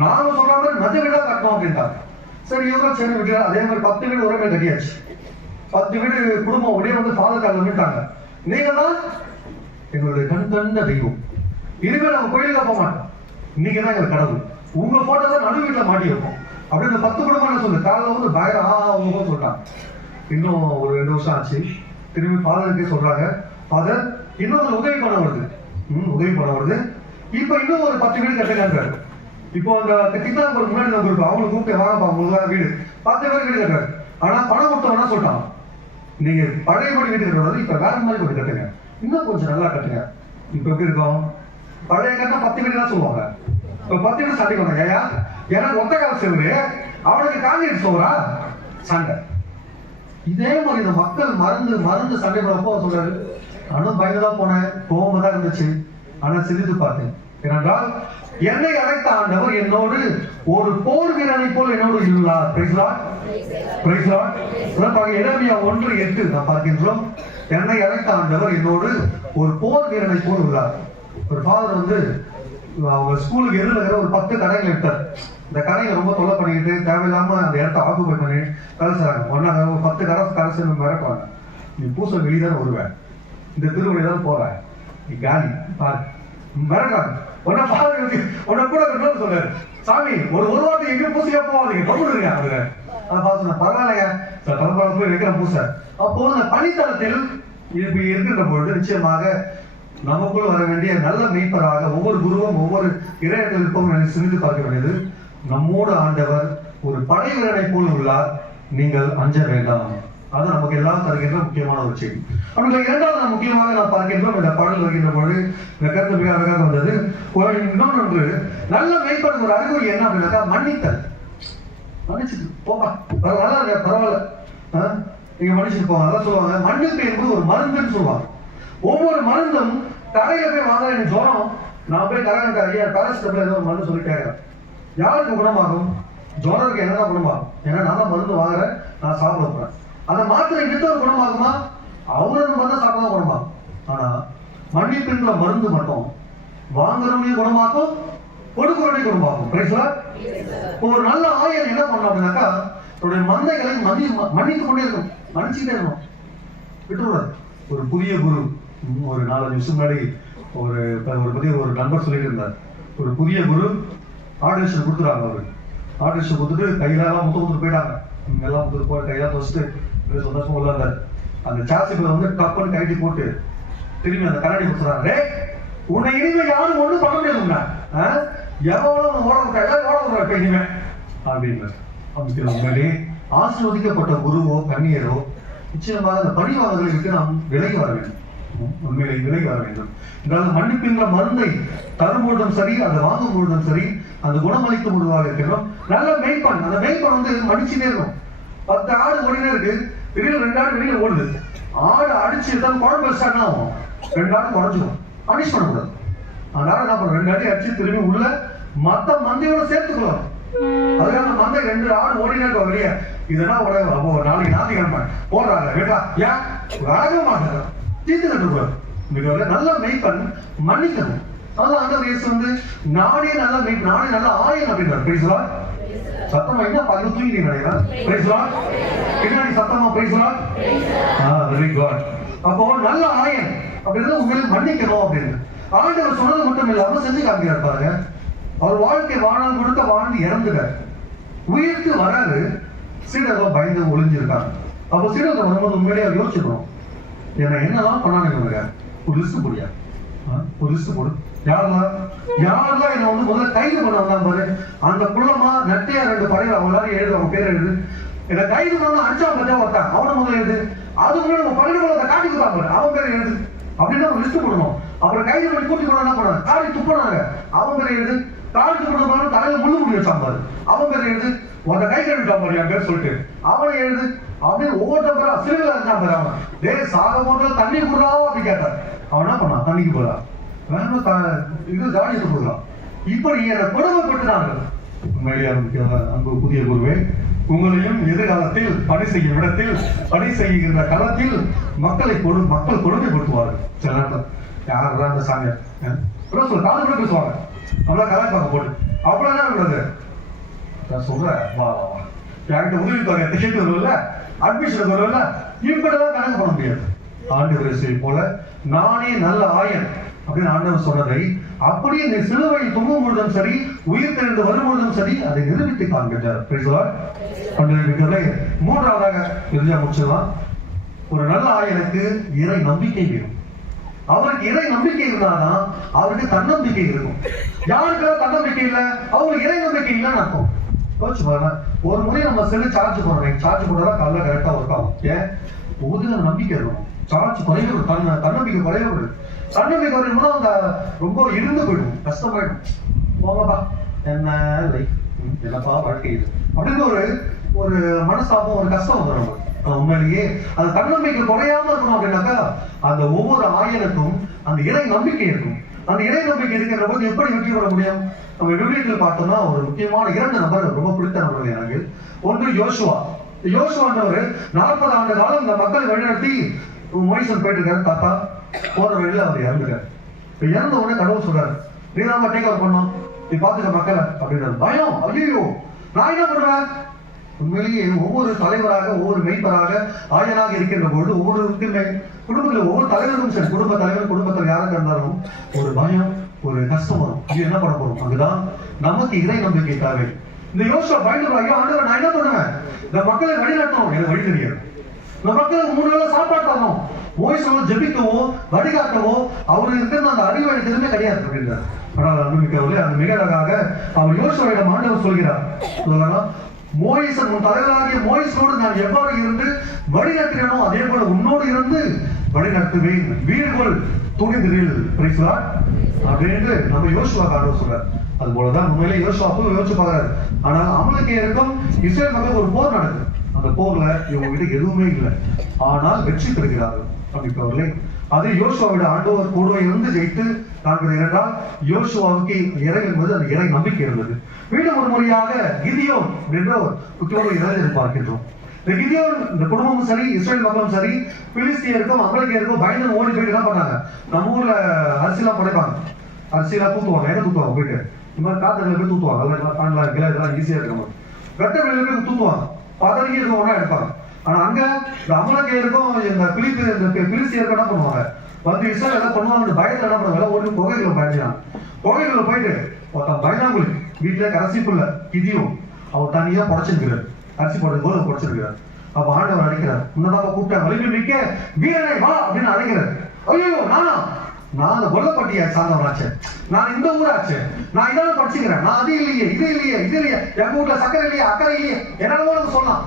நாம சொல்ற மாதிரி மற்ற வீடா கட்டணும் அப்படின்ட்டாங்க. சரி இவங்க சரி விட்டு அதே மாதிரி 10 வீடு ஒரே மாதிரி கட்டியாச்சு. 10 வீடு குடும்பம் ஒரே வந்து ஃபாதர் கார்டு வந்துட்டாங்க. நீங்க தான் எங்களுடைய கண்ட தெய்வம், இனிமேல் நம்ம கோயிலுக்கு போக மாட்டோம், நீங்க தான் எங்களுக்கு கடவுள், உங்க போட்டோ தான் நடு வீட்டுல மாட்டி வைப்போம் அப்படின்னு 10 குடும்பம் என்ன சொல்லு காலைல வந்து பயங்கர சொல்றாங்க. இன்னும் ஒரு 2 வருஷம் ஆச்சு. திரும்பி ஃபாதருக்கே சொல்றாங்க, ஃபாதர் இன்னும் உதவி பண்ண வருது, உதவி பண்ண வருது, இப்ப இன்னும் ஒரு 10 வீடு கட்டுறாரு. இப்போ அந்த திட்டாம்பூர் முன்னாடி நம்ம இருக்கும், அவங்களுக்கு கூப்பிட்டு வாங்கப்பா உங்களுக்கு வீடு 10 பேர் வீடு கட்டுறாரு. ஆனா பணம் கொடுத்தவனா சொல்லிட்டான், நீங்க பழையபடி வீடு கட்டுறது இப்ப வேற மாதிரி வீடு கட்டுங்க, இன்னும் கொஞ்சம் நல்லா கட்டுங்க. இப்ப எப்படி இருக்கும், பழைய கட்ட 10 வீடு தான் சொல்லுவாங்க, இப்ப 10 வீடு சண்டைக்கு வந்தாங்க. ஐயா எனக்கு ஒத்த கால செவரு, அவனுக்கு காங்கிரீட் சோறா சண்டை. இதே மாதிரி இந்த மக்கள் மருந்து சண்டை போறப்போ சொல்றாரு, நானும் பயந்துதான் போனேன், கோபமா தான் இருந்துச்சு, ஆனா சிரித்து பார்த்தேன். ஏனென்றால் என்னை அழைத்த ஆண்டவர் என்னோடு ஒரு போர் வீரனை போல் என்னோடு இருந்தார். Praise lord, praise lord. Jeremiah 1:8 நாம் பார்க்கின்றோம், என்னை அழைத்த ஆண்டவர் என்னோடு ஒரு போர் வீரனை போல் உள்ளார். ஒரு ஃபாதர் வந்து அவங்க ஸ்கூலுக்கு எதிரில் இருக்கிற ஒரு 10 கடைகள் எடுத்தார். இந்த கடையை ரொம்ப தொல்லை பண்ணிக்கிட்டு தேவையில்லாம அந்த இடத்த ஆக்குபை பண்ணி கலைச்சாங்க. ஒன்னாங்க ஒரு 10 கடைசி மிரட்டுவாங்க, நீ பூச வெளியதான் வருவேன், இந்த திருவள்ளி தான் போறேன், நீ காலி பாரு மிரட்டாங்க. உன்னை பாரு உன்னை கூட சொல்றாரு, சாமி ஒரு வாரம் எங்கேயும் பூசையா போவாதீங்க பகுடுங்க அவரு. பரவாயில்லைங்க தலைமுறை போய் வைக்கிற பூசை. அப்போ அந்த பணித்தளத்தில் இருக்கின்ற பொழுது நிச்சயமாக நமக்குள் வர வேண்டிய நல்ல மெய்ப்பராக ஒவ்வொரு குருவும் ஒவ்வொரு இறையர்களுக்கும் சிந்தித்து பார்க்க வேண்டியது, நம்மோடு ஆண்டவர் ஒரு படை வீரனை போல் உள்ளார், நீங்கள் அஞ்ச வேண்டாம். அது நமக்கு எல்லாம் தருகின்ற முக்கியமான ஒரு செய்தி. அவர்கள் இரண்டாவது முக்கியமாக நாம் பார்க்கின்றோம், இந்த பாடல் வருகின்ற பொழுது இந்த கருத்து மிக அழகாக வந்தது. இன்னொன்று நல்ல மெய்ப்பன் ஒரு அறிகுறி என்ன அப்படின்னாக்கா மன்னித்தல். மன்னிச்சுட்டு போப்பா நல்லா இருக்க பரவாயில்ல, நீங்க மன்னிச்சுட்டு போவாங்க. அதான் சொல்லுவாங்க மன்னிப்பு என்பது ஒரு மருந்துன்னு சொல்லுவாங்க. ஒவ்வொரு மருந்தும் கடையில போய் வாங்க, எனக்கு ஜுரம், நான் போய் கரண்ட் ஐயா பேரஸ்டபிள் ஏதோ ஒரு மருந்து சொல்லி கேட்கிறேன், யாருக்கு குணமாகும்? ஜுரத்துக்கு என்னதான் குணமாகும்? ஏன்னா நான் தான் மருந்து வாங்குறேன், நான் சாப்பிட போறேன். அந்த மாத்திரை விட்டு ஒரு குணமாகுமா? அவரு மருந்து சாப்பிட்டா குணமாகும். ஆனா மன்னிப்புன்ற மருந்து மட்டும் வாங்குறவனையும் குணமாக்கும், கொடுக்குறவனையும் குணமாக்கும். ஒரு நல்ல ஆயர் என்ன பண்ணணும் அப்படின்னாக்கா தன்னுடைய மந்தைகளை மன்னித்து கொண்டே இருக்கணும், மன்னிச்சுட்டே இருக்கணும், விட்டுக்கூடாது. ஒரு புதிய குரு ஒரு 4 நிமிஷம் முன்னாடி ஒரு நண்பர் சொல்லிட்டு இருந்தார், ஒரு புதிய குரு ஆர்டினேஷன் கொடுத்துறாங்க. அவரு ஆர்டினேஷன் கொடுத்துட்டு கையெல்லாம் முத்து போயிட்டாங்க, எல்லாம் முத்து போய் கையெல்லாம் வச்சுட்டு சந்தோஷமா உள்ள இருந்தார். அந்த சாசிப்பில் வந்து டப்புன்னு கைட்டி போட்டு திரும்பி அந்த கண்ணாடி கொடுத்துறாங்க, உன்னை இனிமே யாரும் ஒண்ணும் பண்ண முடியாதுங்க, எவ்வளவு ஓட இனிமே அப்படின்னு. முன்னாடி ஆசீர்வதிக்கப்பட்ட குருவோ கண்ணியரோ நிச்சயமாக அந்த பணிவாளர்களை விட்டு நாம் விலகி வர வேண்டும், உண்மையிலே விலகி வர வேண்டும். என்றால் மன்னிப்பின்ற மருந்தை தரும்பொழுதும் சரி, அதை வாங்கும் பொழுதும் சரி, அந்த குணமளிக்கும் பொழுதாக இருக்கணும். நல்ல மெய்ப்பன், அந்த மெய்ப்பன் வந்து மன்னிச்சுட்டே இருக்கும். 10 ஆடு ஓடினே இருக்கு, திடீர்னு 2 ஆடு வெளியில ஓடுது, ஆடு அடிச்சு தான் குழம்பு வச்சாங்கன்னா 2 ஆடு குறைஞ்சிடும், பனிஷ் பண்ணக்கூடாது. அதனால என்ன பண்ணும், 2 ஆடி அடிச்சு திரும்பி உள்ள மத்த மந்தையோட சேர்த்துக்கலாம். அதுக்காக அந்த மந்தை 2 ஆடு ஓடினே இருக்க வெளியே, இதெல்லாம் அப்போ நாளைக்கு ஞாயிற்றுக்கிழமை போடுறாங்க கேட்டா ஏன் அழக மாட்டாங்க, தீர்த்து கட்டுக்கூடாது. நல்ல மெய்ப்பன் மன்னிக்கணும். அதனால ஆண்டவர் இயேசு வந்து நானே நல்ல மெய்ப்பன், நானே நல்ல ஆயன் அப்படின்றார். Praise Lord. சத்தமா என்ன பல தூங்கி நினைக்கிறேன். Praise Lord. பின்னாடி சத்தமா பிரைஸ் லார்ட். Very good. அப்போ நல்ல ஆயன் அப்படின்றது உங்களை மன்னிக்கணும் அப்படின்னு ஆண்டவர் சொன்னது மட்டும் இல்லாம செஞ்சு காமிக்கிறார் பாருங்க. அவர் வாழ்க்கை வாழ்நாள் கொடுக்க வாழ்ந்து இறந்துட்டார், உயிருக்கு வராது. சீடர்கள் பயந்து ஒளிஞ்சிருக்காங்க. அப்போ சீடர்கள் வரும்போது உண்மையிலேயே அவர் யோசிச்சுக்கணும், என்னெல்லாம் பண்ணானுங்க, ஒரு லிஸ்ட் போடியா, ஒரு லிஸ்ட் போடு, யாரெல்லாம் என்ன வந்து முதல்ல கைது பண்ண வந்தான் பாரு, அந்த குள்ளமா நட்டையா 2 படைகள் அவங்க எல்லாரும் எழுது, அவங்க பேர் எழுது, என்ன கைது பண்ண 5ஆம் பச்சா ஒருத்தான் அவனை முதல்ல எழுது, அது முன்னாடி நம்ம படைகளை காட்டி கொடுத்தா பாரு அவன் பேரை எழுது அப்படின்னு ஒரு லிஸ்ட் போடணும். அப்புறம் கைது பண்ணி கூட்டி கொண்டு என்ன பண்ணாங்க, காரி துப்பினாங்க, அவன் பேரை எழுது, காரி துப்பின தலையில முள்ளு முடி வச்சான் பாரு அவன் பேரை எழுது, உன்னை கை கழுவிட்டான் பாரு என் பேர் சொல்லிட்டு அவனை எழுது அப்படின்னு ஒவ்வொருத்த பேரா சிறுவில இருந்தான் பாரு. அவன் டே சாக போட்டு தண்ணி குடுறாவோ அப்படி கேட்டார். அவன் என்ன பண்ணான், தண்ணிக்கு போறா இது தானியத்தை கொடுக்கலாம். இப்படி என்னை கொடுமைப்பட்டுனார்கள். அன்பு புதிய குருவே, உங்களையும் எதிர்காலத்தில் பணி செய்யும் இடத்தில் பணி செய்கின்ற களத்தில் மக்கள் கொடுமைப்படுத்துவார்கள். சில நேரத்தில் யார் அந்த சாமியார் சொல்ல காது கூட பேசுவாங்க, நம்மளா கலாய்ப்பாங்க போட்டு. அப்புறம் என்ன பண்றது? நான் சொல்றேன், வா வா வா, என்கிட்ட உதவி தொகை டிக்கெட் வரும்ல, அட்மிஷன் வரும்ல, இப்படிதான் கணக்கு பண்ண முடியாது. ஆண்டவர் போல நானே நல்ல ஆயன் அப்படின்னு ஆண்டவர் சொன்னதை அப்படியே இந்த சிலுவையில் தொங்கும் பொழுதும் சரி, உயிர் தெரிந்து வரும் பொழுதும் சரி, அதை நிரூபித்து காண்கின்றார். மூன்றாவதாக இறுதியா முடிச்சதான், ஒரு நல்ல ஆயனுக்கு இறை நம்பிக்கை வேணும். அவருக்கு இறை நம்பிக்கை இருந்தாதான் அவருக்கு தன்னம்பிக்கை இருக்கும். யாருக்கெல்லாம் தன்னம்பிக்கை இல்லை, அவங்களுக்கு இறை நம்பிக்கை இல்லைன்னு அர்த்தம். யோசிச்சு பாருங்க, ஒரு முறை நம்ம செல்லு சார்ஜ் பண்றோம், சார்ஜ் போட்டதான் காலைல கரெக்டா ஒர்க் ஆகும். ஏன்? உதவி நம்பிக்கை இருக்கும். சார்ஜ் குறைய தன்னம்பிக்கை குறைய விடு. தன்னம்பிக்கை குறையும்னா அந்த ரொம்ப இருந்து போயிடும், கஷ்டமாயிடும். போங்கப்பா, என்ன லைஃப், என்னப்பா வாழ்க்கை இது அப்படின்னு ஒரு மனஸ்தாபம், ஒரு கஷ்டம் வந்துடும். உண்மையிலேயே அது தன்னம்பிக்கை குறையாம இருக்கணும் அப்படின்னாக்கா அந்த ஒவ்வொரு ஆயனுக்கும் அந்த இறை நம்பிக்கை இருக்கும். அந்த இறை நம்பிக்கை இருக்கிற போது எப்படி வெற்றி பெற முடியும்? நம்ம விவிலியத்தில் பார்த்தோம்னா ஒரு முக்கியமான 2 நபர்கள் ரொம்ப பிடித்த நபர்கள் எனக்கு. ஒன்று யோசுவா. யோசுவான்றவர் 40 ஆண்டு காலம் இந்த மக்களை வழிநடத்தி மொய்சன் போயிட்டு இருக்காரு. தாத்தா போற வழியில அவர் இறந்துட்டார். இப்ப இறந்த உடனே கடவுள் சொல்றாரு, நீதான் டேக் ஓவர் பண்ணோம், நீ பாத்துக்க மக்களை அப்படின்றது. பயம், ஐயோ நான் என்ன பண்ணுவேன்? உண்மையிலேயே ஒவ்வொரு தலைவராக, ஒவ்வொரு மெய்ப்பராக, ஆயனாக இருக்கின்ற பொழுது ஒவ்வொருக்குமே குடும்பத்தில் ஒவ்வொரு தலைவரும் சரி, குடும்ப தலைவர் குடும்பத்தில் யாருக்கு இருந்தாலும் ஒரு பயம், ஒரு கஷ்டம் வரும். இது என்ன பண்ண போறோம்? அங்குதான் நமக்கு இறை நம்பிக்கை தேவை. இந்த யோசுவா பயந்து, ஐயோ ஆண்டவர் நான் என்ன பண்ணுவேன்? இந்த மக்களை வழிநடத்தணும், எனக்கு வழி தெரியாது. இந்த மக்களுக்கு 3 வேளை சாப்பாடு தரணும், மோசம் ஜெபிக்கவோ வழிகாட்டவோ அவருக்கு இருக்கிற அந்த அறிவு எனக்கு எதுவுமே கிடையாது அப்படின்றார். ஆனால் நம்பிக்கையாளர்களே, அந்த மிக அழகாக அவர் யோசுவாவிடம் ஆண்டவர் சொல்கிறார், மோயிசன் உன் தலைவராகிய மோயிசனோடு நான் எவ்வாறு இருந்து வழி நடத்தினோ அதே போல உன்னோடு இருந்து வழி நடத்துவேன், வீடுகள் துணிந்திரில் அப்படின்னு நம்ம யோசுவா ஆண்டவர் சொல்றார். அது போலதான் உண்மையிலே யோசுவா யோசிச்சு பாக்குறாரு. ஆனால் அமலேக்கியருக்கும் இஸ்ரேல் மக்களுக்கு ஒரு போர் நடக்குது. அந்த போர்ல இவங்க கிட்ட எதுவுமே இல்லை, ஆனால் வெற்றி பெறுகிறார்கள். அப்படிப்பவர்களே, அது யோசுவாவிட ஆண்டவர் கூட இருந்து ஜெயித்து காண்பது என்றால் யோசுவாவுக்கு இறை என்பது அந்த இறை நம்பிக்கை இருந்தது. மீண்டும் ஒரு முறையாக கிதியோன் என்ற ஒரு முக்கியமான இறையை பார்க்கின்றோம். இந்த கிதியோன், இந்த குடும்பமும் சரி, இஸ்ரேல் மக்களும் சரி, பிலிஸ்தியருக்கும் அமலேக்கியருக்கும் பயந்து ஓடி போயிட்டு என்ன பண்ணாங்க? நம்ம ஊர்ல அரிசிலாம் படைப்பாங்க, அரிசியெல்லாம் தூத்துவாங்க. என்ன தூத்துவாங்க? போயிட்டு இந்த மாதிரி காத்துல போய் தூத்துவாங்க. அதெல்லாம் இதெல்லாம் ஈஸியா இருக்க வெட்ட வெளியில போய் தூத்துவாங்க, பதறி எதுவும் ஒன்றா எடுப்பாங்க. ஆனா அங்க இந்த அமலேக்கியருக்கும் இந்த பிலிஸ்தியருக்கும் என்ன பண்ணுவாங்க? வந்து இஸ்ரேல் என்ன பண்ணுவாங்க? பயத்துல என்ன பண்ணுவாங்க? ஓடி புகைகளை பயணிச்சாங்க. புகைகளை போயிட்டு பயனாங்குழி வீட்டுல கரசிப்புள்ள கிதியும் அவர் தனியா புடைச்சிருக்கிறார், அரிசி போடுறது போது புடைச்சிருக்கிறார். அப்ப ஆண்டவர் அழைக்கிறார், முன்னதாக கூப்பிட்ட வலிமை மிக்க வீரனை வா அப்படின்னு அழைக்கிறார். ஐயோ நானா? நான் அந்த கொல்லப்பட்டியை சார்ந்தவனாச்சு, நான் இந்த ஊராச்சு, நான் இதெல்லாம் படிச்சுக்கிறேன், நான் அது இல்லையே, இது இல்லையே, இது இல்லையே, எங்க ஊர்ல சக்கரை இல்லையே, அக்கறை இல்லையே, என்னால சொல்லலாம்.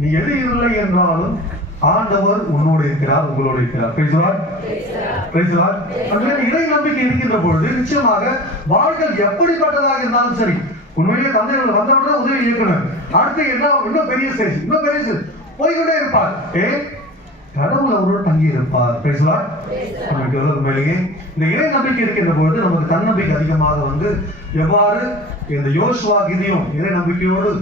நீ எது இல்லை என்றாலும் ஆண்டவர் உன்னோடு இருக்கிறார், உங்களோடு இருக்கிறார். இறை நம்பிக்கை இருக்கின்ற பொழுது நிச்சயமாக வாழ்க்கை எப்படிப்பட்டதாக இருந்தாலும் சரி, உண்மையிலே தந்தைகள் வந்தவுடன் உதவி இயக்குனர் அடுத்து என்ன இன்னும் பெரிய ஸ்டேஜ், இன்னும் பெரிய ஸ்டேஜ் போய்கொண்டே இருப்பார். கடவுள் அவரோடு தங்கி இருப்பார். உண்மையிலேயே இந்த இறை நம்பிக்கை இருக்கின்ற பொழுது நமக்கு தன்னம்பிக்கை அதிகமாக வந்து எவ்வாறு இந்த யோசுவா கிதியோன் இறை நம்பிக்கையோடு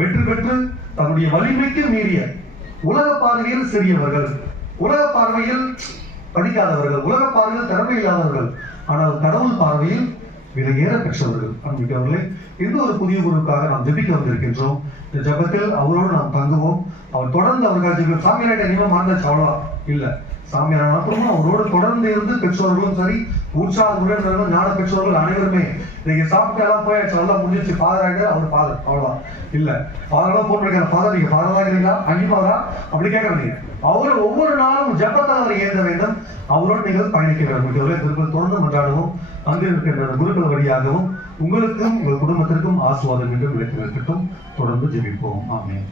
வெற்றி பெற்று தன்னுடைய வலிமைக்கு மீறிய, உலக பார்வையில் சிறியவர்கள், உலக பார்வையில் படிக்காதவர்கள், உலக பார்வையில் திறமை இல்லாதவர்கள், ஆனால் கடவுள் பார்வையில் விலையேற பெற்றவர்கள். அன்பிக்கவர்களே, இந்த ஒரு புதிய குருவுக்காக நாம் ஜெபிக்க வந்திருக்கின்றோம். இந்த ஜபத்தில் அவரோடு நாம் தங்குவோம். அவர் தொடர்ந்து அவர்கள் ஜெபிக்கும். சாமியார்கிட்ட இனிமே மாந்தாச்சு அவ்வளவா இல்ல, சாமியார் மட்டும் அவரோடு தொடர்ந்து இருந்து பெற்றோர்களும் சரி, உற்சாக உறவினர்களும் ஞான பெற்றோர்கள் அனைவருமே நீங்க சாப்பிட்டு எல்லாம் போயாச்சு, நல்லா முடிஞ்சிச்சு, ஃபாதர் ஆகிட்டு அவர் ஃபாதர் அவ்வளவுதான் இல்ல. ஃபாதர்லாம் போன் பண்ணிக்கிற ஃபாதர், நீங்க ஃபாதர் ஆகிறீங்களா, அன்னிப்பாதா அப்படி கேட்கறீங்க. அவர் ஒவ்வொரு நாளும் ஜபத்தால் அவர் ஏற்ற வேண்டும், அவரோடு நீங்கள் பயணிக்க வேண்டும். தொடர்ந்து கொண்டாடுவோம். அங்கு இருக்கின்ற குருக்கள் வழியாகவும் உங்களுக்கும் உங்கள் குடும்பத்திற்கும் ஆசீர்வாதம் என்று விளக்கி வைக்கட்டும். தொடர்ந்து ஜெபிப்போம். ஆமென்.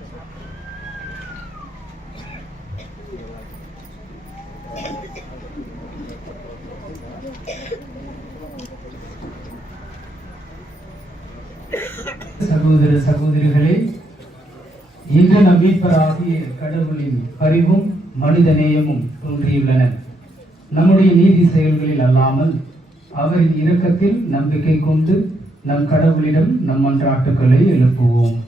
சகோதர சகோதரிகளே, இன்று நம் மீட்பராகிய கடவுளின் அறிவும் மனித நேயமும் தோன்றியுள்ளன. நம்முடைய நீதி செயல்களில் அல்லாமல் அவரின் இரக்கத்தில் நம்பிக்கை கொண்டு நம் கடவுளிடம் நம் மன்றாட்டுக்களை எழுப்புவோம்.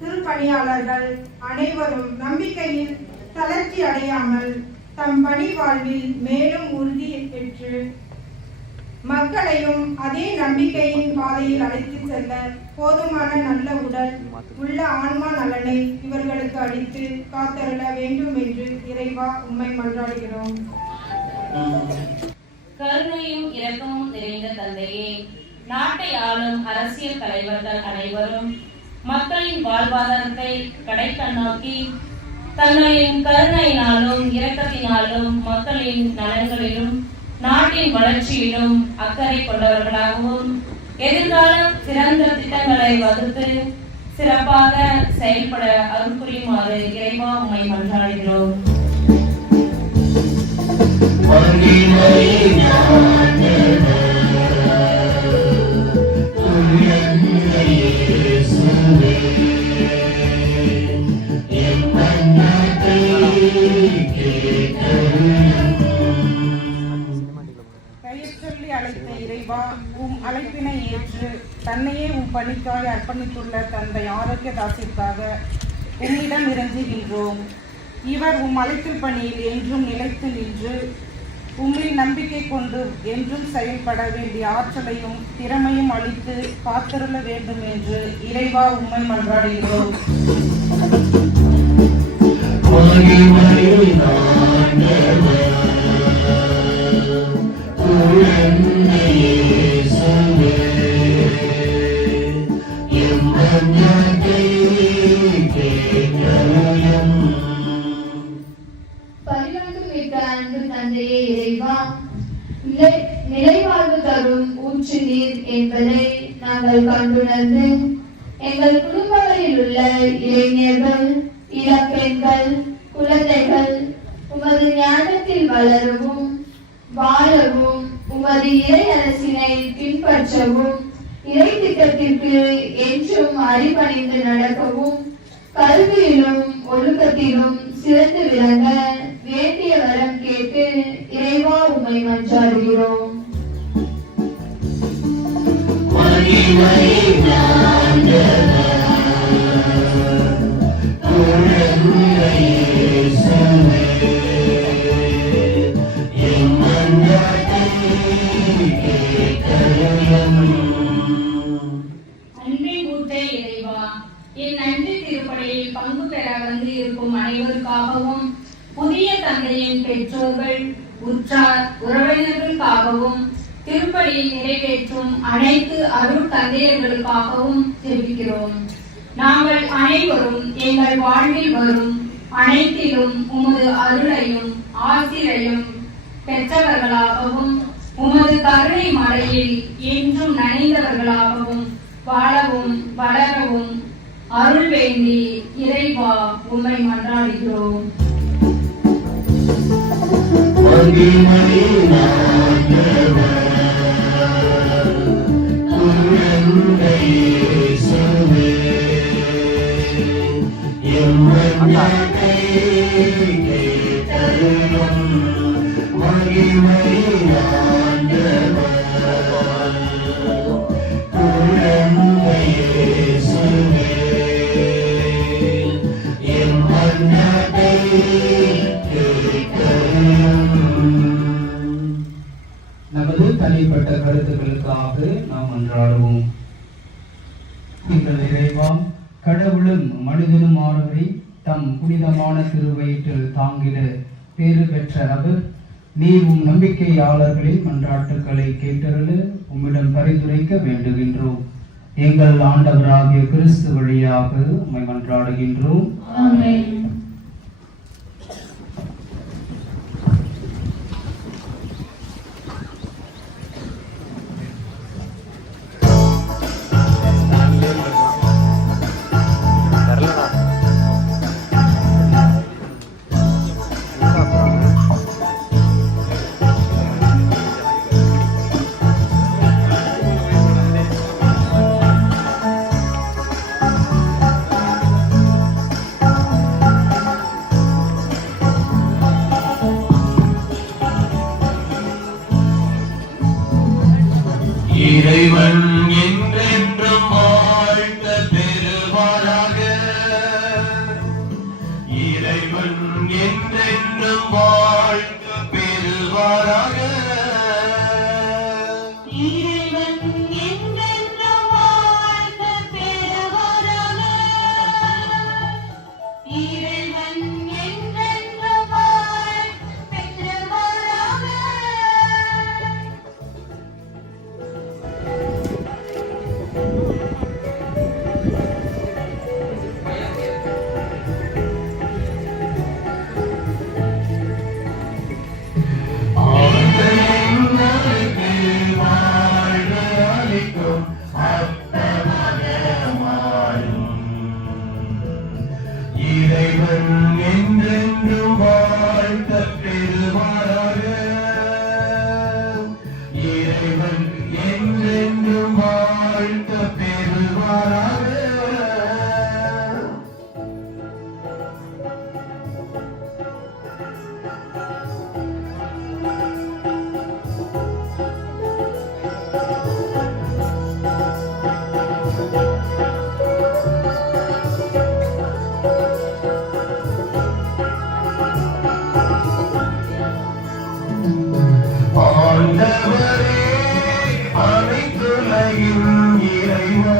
திருப்பணியாளர்கள் அனைவரும் நம்பிக்கையில் தளர்ச்சி அடையாமல் தம் பணி வாழ்வில் மேலும் உறுதி பெற்று மக்களையும் அதே நம்பிக்கையின் பாதையில் அழைத்து செல்ல போதுமான நல்ல உடல் உள்ள ஆன்மா நலனை இவர்களுக்கு அளித்து காத்தருள வேண்டும் என்று இறைவா உம்மை மன்றாடுகிறோம். கருணையும் இரக்கமும் நிறைந்த தந்தையே, நாட்டை ஆளும் அரசியல் தலைவர்கள் அனைவரும் மக்களின் வாழ்வாதாரத்தை கடைக்கண்ணோக்கி தங்களின் கருணையினாலும் இரக்கத்தினாலும் மக்களின் நலன்களிலும் நாட்டின் வளர்ச்சியிலும் அக்கறை கொண்டவர்களாகவும் எதிர்காலம் சிறந்த திட்டங்களை வகுத்து சிறப்பாக செயல்பட அருள் புரியுமாறு இறைவா உம்மை மன்றாடுகிறோம். சொல்லி அழைத்த இறைவா, உம் அழைப்பினை ஏற்று தன்னையே உம் பணிக்காய் அர்ப்பணித்துள்ள தந்தை ஆரோக்கியதாசிற்காக உம்மிடம் இறங்குகின்றோம். இவர் உம் அழைத்தல் பணியில் என்றும் நிலைத்து நின்று உம்மில் நம்பிக்கை கொண்டு என்றும் செயல்பட வேண்டிய ஆற்றலையும் திறமையும் அளித்து காத்தருள வேண்டும் என்று இறைவா உம்மை மன்றாடுகிறோம். அன்பு தந்தையே இறைவா, நிலைவாழ்வு தரும் ஊற்று நீர் என்பதை நாங்கள் கண்டுணர்ந்து எங்கள் குடும்பங்களில் உள்ள இளைஞர்கள், இளப்பெண்கள், குழந்தைகள் உமது ஞானத்தில் வளரவும் வாழவும் உமது இறை அரசினை பின்பற்றவும் இறை திட்டத்திற்கு என்றும் அடிபணிந்து நடக்கவும் கல்வியிலும் ஒழுக்கத்திலும் சிறந்து விளங்க வேண்டிய வரம் கேட்டு இறைவா உம்மை மன்றாடுகிறோம். என் நன்றி திருப்பலியில் பங்கு பெற வந்து இருக்கும் அனைவருக்காகவும் புதிய தந்தையின் பெற்றோர்கள் உற்றார் உறவினர்களுக்காகவும் திருப்பலியில் நிறைவேற்றும் அனைத்து அருள் தந்தையர்களுக்காகவும் தெரிவிக்கிறோம். நாங்கள் அனைவரும் எங்கள் வாழ்வில் வரும் அனைத்திலும் உமது அருளையும் ஆசிரையும் பெற்றவர்களாகவும் உமது கருணை மழையில் என்றும் நனைந்தவர்களாகவும் வாழவும் வளரவும் அருள் வேண்டி இறைவா உம்மை மன்றாடுகிறோம். நமது தனிப்பட்ட கருத்துக்களுக்காக நாம் மன்றாடுவோம். எங்கள் இறைவா, கடவுளும் மனிதனுமானவரை தம் புனிதமான திருவயிற்றில் தாங்கிட பேறு பெற்ற அவர், நீர் உம் நம்பிக்கையாளர்களின் மன்றாட்டுக்களை கேட்டருள உம்மிடம் பரிந்துரைக்க வேண்டுகின்றோம். எங்கள் ஆண்டவராகிய கிறிஸ்து வழியாக உம்மை மன்றாடுகின்றோம். ஆமென். இறைவன் என்றென்றும் வாழ்க பெறுவாராக. இறைவன் என்றென்றும் வாழ்க பெறுவாராக. இறைவன் என்றென்றும் வாழ்க பெறுவாராக. ஆண்டவருக்கு வாழ்க அளிக்கும் அப்பமாக மாறும். இறைவன் என்றென்றும் வாழ்க பெறுவாராக. இறைவன் என்றென்றும் வாழ்க பெறுவாராக. ஆண்டவரே அனைத்துலகின் இறைவா,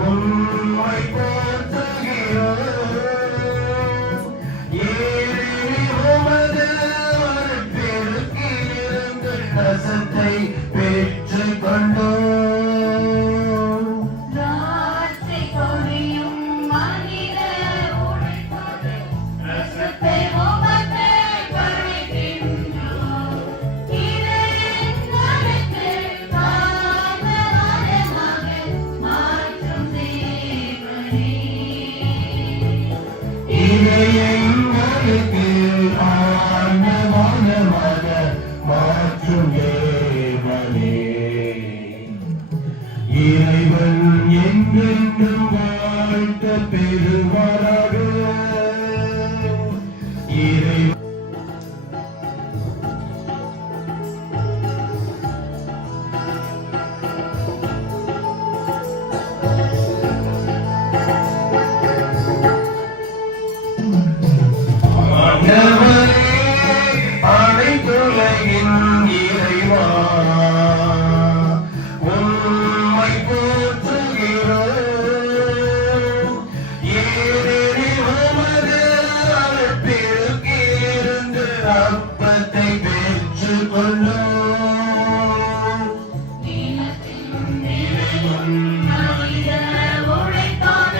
உம்மை போற்றுகிறோம். ஏனெனில் உமது அருட்பெருக்கிலிருந்து ரசத்தை பெற்றுக் கொண்டோம். திராட்சை கொடியும் மனித உழைப்பது ரசத்தை உமக்கு படைக்கின்றோம். இது எங்களுக்கு காரணமாக மாற்றும் தேவனே. இதை எங்களுக்கு ஆனந்தமாக மாற்றும் தேவனே. இறைவன் என்றென்றும் வாழ்க பெறுவாராக. இறைவன் ஆண்டவரே அனைத்துலகின் இறைவா, உம்மை போற்றுகிறோம். ஏனெனில் உமது அருட்பெருக்கிலிருந்து அப்பத்தை பெற்றுக் கொண்டோம். இறைவன் மனித உழைப்பான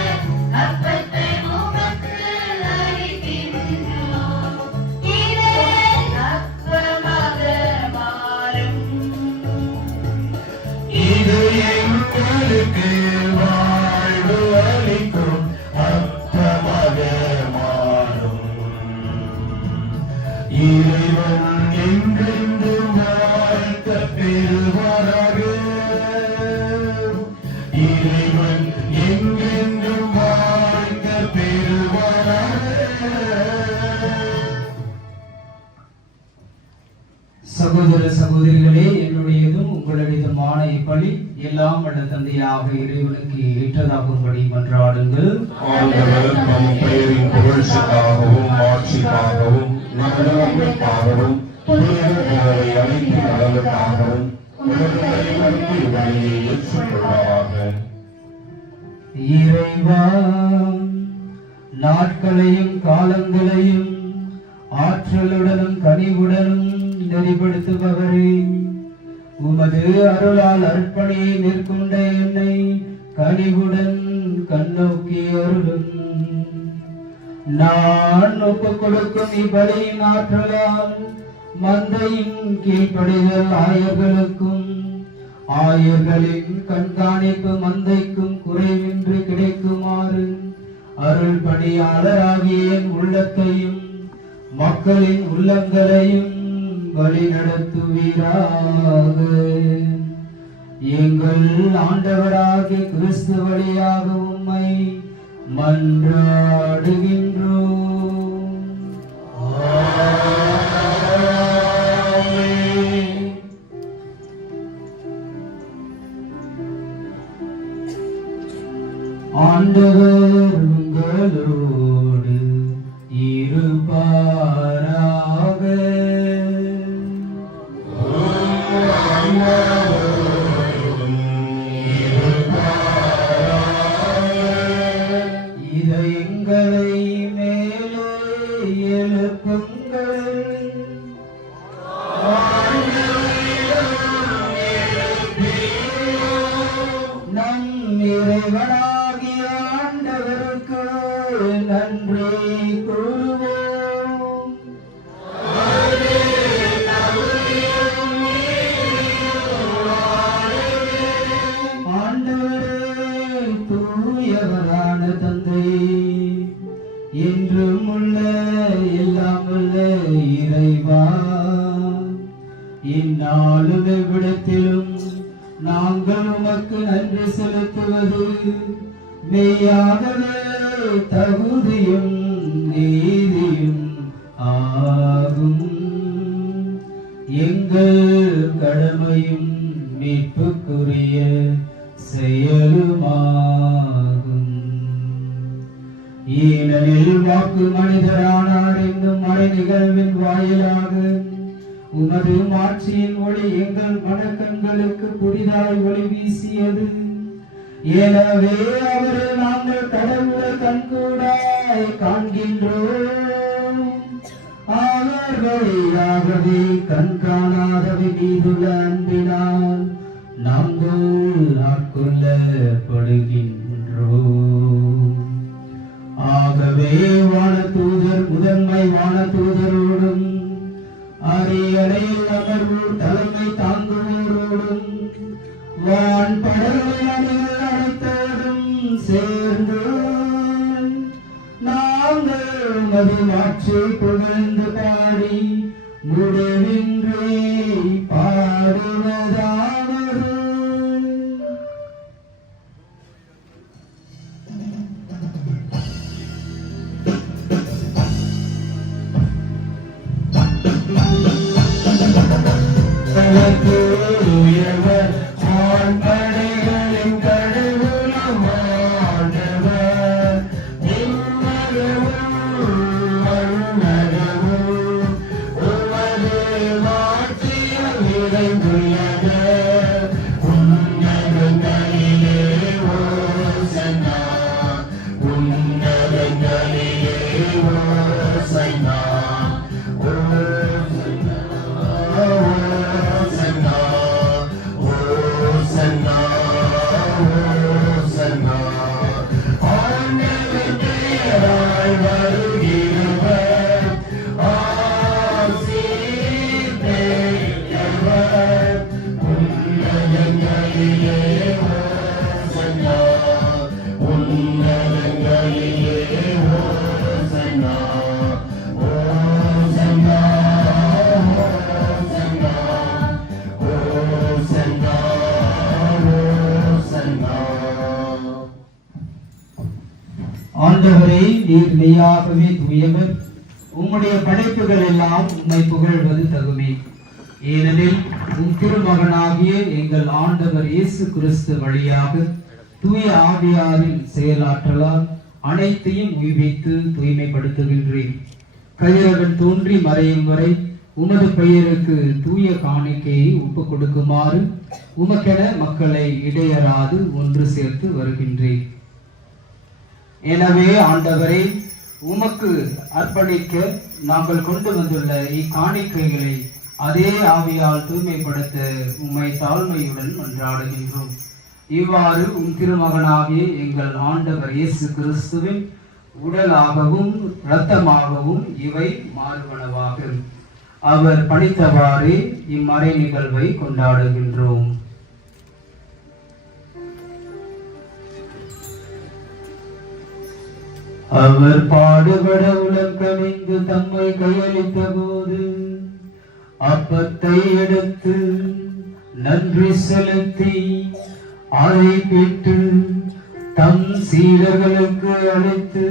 அப்பத்தை உமக்கு அளிக்கின்றோம். இது அப்பமாக மாறும். இது எங்களுக்கு வாழ்வு அளிக்கும் அப்பமாக மாறும். இறைவன் என்றென்றும் வாழ்க பெறுவாராக. இறைவன் என்றென்றும் வாழ்க பெறுவாராக. சகோதர சகோதரிகளே, என்னுடையதும் உங்களுடையதுமான இப்பலி எல்லாம் வல்ல தந்தையாக இறைவனுக்கு ஏற்றதாகும்படி மன்றாடுங்கள். ஆண்டவர் நம் பெயரின் புகழ்ச்சிக்காகவும் ஆட்சிக்காகவும் நலனுக்காகவும் புனிதர்களை அளித்து நலனுக்காகவும் உலகத்தை வழியை ஏற்றுக்கொள்வாராக. இறைவா, நாட்களையும் காலங்களையும் ஆற்றலுடனும் கனிவுடனும் நெறிப்படுத்துபவரே, உமது அருளால் அர்ப்பணியை மேற்கொண்ட என்னை கனிவுடன் கண்ணோக்கி அருளும். நான் ஒப்புக் கொடுக்கும் இப்பலியின் ஆற்றலால் மந்தையின் கீழ்ப்படிதல் ஆயர்களுக்கும் ஆயர்களின் கண்காணிப்பு மந்தைக்கும் குறைவின்றி கிடைக்குமாறு அருள் பணியாளராகிய என் உள்ளத்தையும் மக்களின் உள்ளங்களையும் வழி நடத்துவீராக. எங்கள் ஆண்டவராகிய கிறிஸ்து வழியாக உம்மை மன்றாடுகின்றோம். ஆமென். ஆண்டவர் உங்களோடு இருப்பாராக. இதயங்களை மேலே எழுப்புங்கள். நம் இறைவனாகிய ஆண்டவருக்கு நன்றி கூறுவோம். ஆண்டவரே, தூயவரான தந்தை, என்றும் உள்ள எல்லாம் உள்ள இறைவா, இந்நாளும் எவ்விடத்திலும் நாங்கள் உமக்கு நன்றி செலுத்துவது மெய்யாகவே தகுதியும் நீதியும் ஆகும். எங்கள் கடமையும் மீட்புக்குரிய செயலுமாகும். ஏனெனில் வாக்கு மனிதரானார் என்னும் மறை நிகழ்வின் வாயிலாக உமது மாட்சியின் ஒளி எங்கள் மனக்கண்களுக்கு புதிதாய் ஒளி வீசியது. எனவே அவரை நாங்கள் கடவுளை கண்கூடாய் காண்கின்றோம். அவர் வழியாகவே கண்காணாதவை மீதுள்ள அன்பினால் நாங்கள் ஆட்கொள்ளப்படுகின்றோம். ஆகவே வானதூதர் முதன்மை வானதூதரோடும் அரியணையில் அமர்வோர் தலைமை தாங்குவோரோடும் வான் படைகளின் அணிகள் அனைத்தோடும் சேர்ந்து நாங்கள் உமது மாட்சியை புகழ்ந்து பாடி முடிவின்றி பாடுவதாவது. தூயவர் வான்படைகளின் கடவுளமானவர், விண்ணகமும் மண்ணகமும் உமது மாட்சியால் நிறைந்துள்ளது. உன்னதங்களிலே ஓசன்னா, உன்னதங்களிலே ஓசன்னா, ஆண்டவரே, நீர் மெய்யாகவே தூயவர். உம்முடைய படைப்புகள் எல்லாம் உம்மை புகழ்வது தகுமே. ஏனெனில் உம் திருமகனாகிய எங்கள் ஆண்டவர் இயேசு கிறிஸ்து வழியாக தூய ஆவியாரின் செயலாற்றலால் அனைத்தையும் உய்வித்து தூய்மைப்படுத்துகின்றேன். கதிரவன் தோன்றி மறையும் வரை உமது பெயருக்கு தூய காணிக்கையை ஒப்புக் கொடுக்குமாறு உமக்கென மக்களை இடையறாது ஒன்று சேர்த்து வருகின்றேன். எனவே ஆண்டவரே, உமக்கு அர்ப்பணிக்க நாங்கள் கொண்டு வந்துள்ள இக்காணிக்கைகளை அதே ஆவியால் தூய்மைப்படுத்த உம்மை தாழ்மையுடன் மன்றாடுகின்றோம். இவ்வாறு உம் திருமகனாகிய எங்கள் ஆண்டவர் இயேசு கிறிஸ்துவின் உடலாகவும் இரத்தமாகவும் இவை மாறுவனவாக. அவர் பணித்தவாறே இம்மறை நிகழ்வை கொண்டாடுகின்றோம். அவர் பாடுபட உலகம் கனிந்து தம்மை கையளித்த போது அப்பத்தை எடுத்து நன்றி செலுத்தி அதை பெற்று தம் சீடர்களுக்கு அளித்து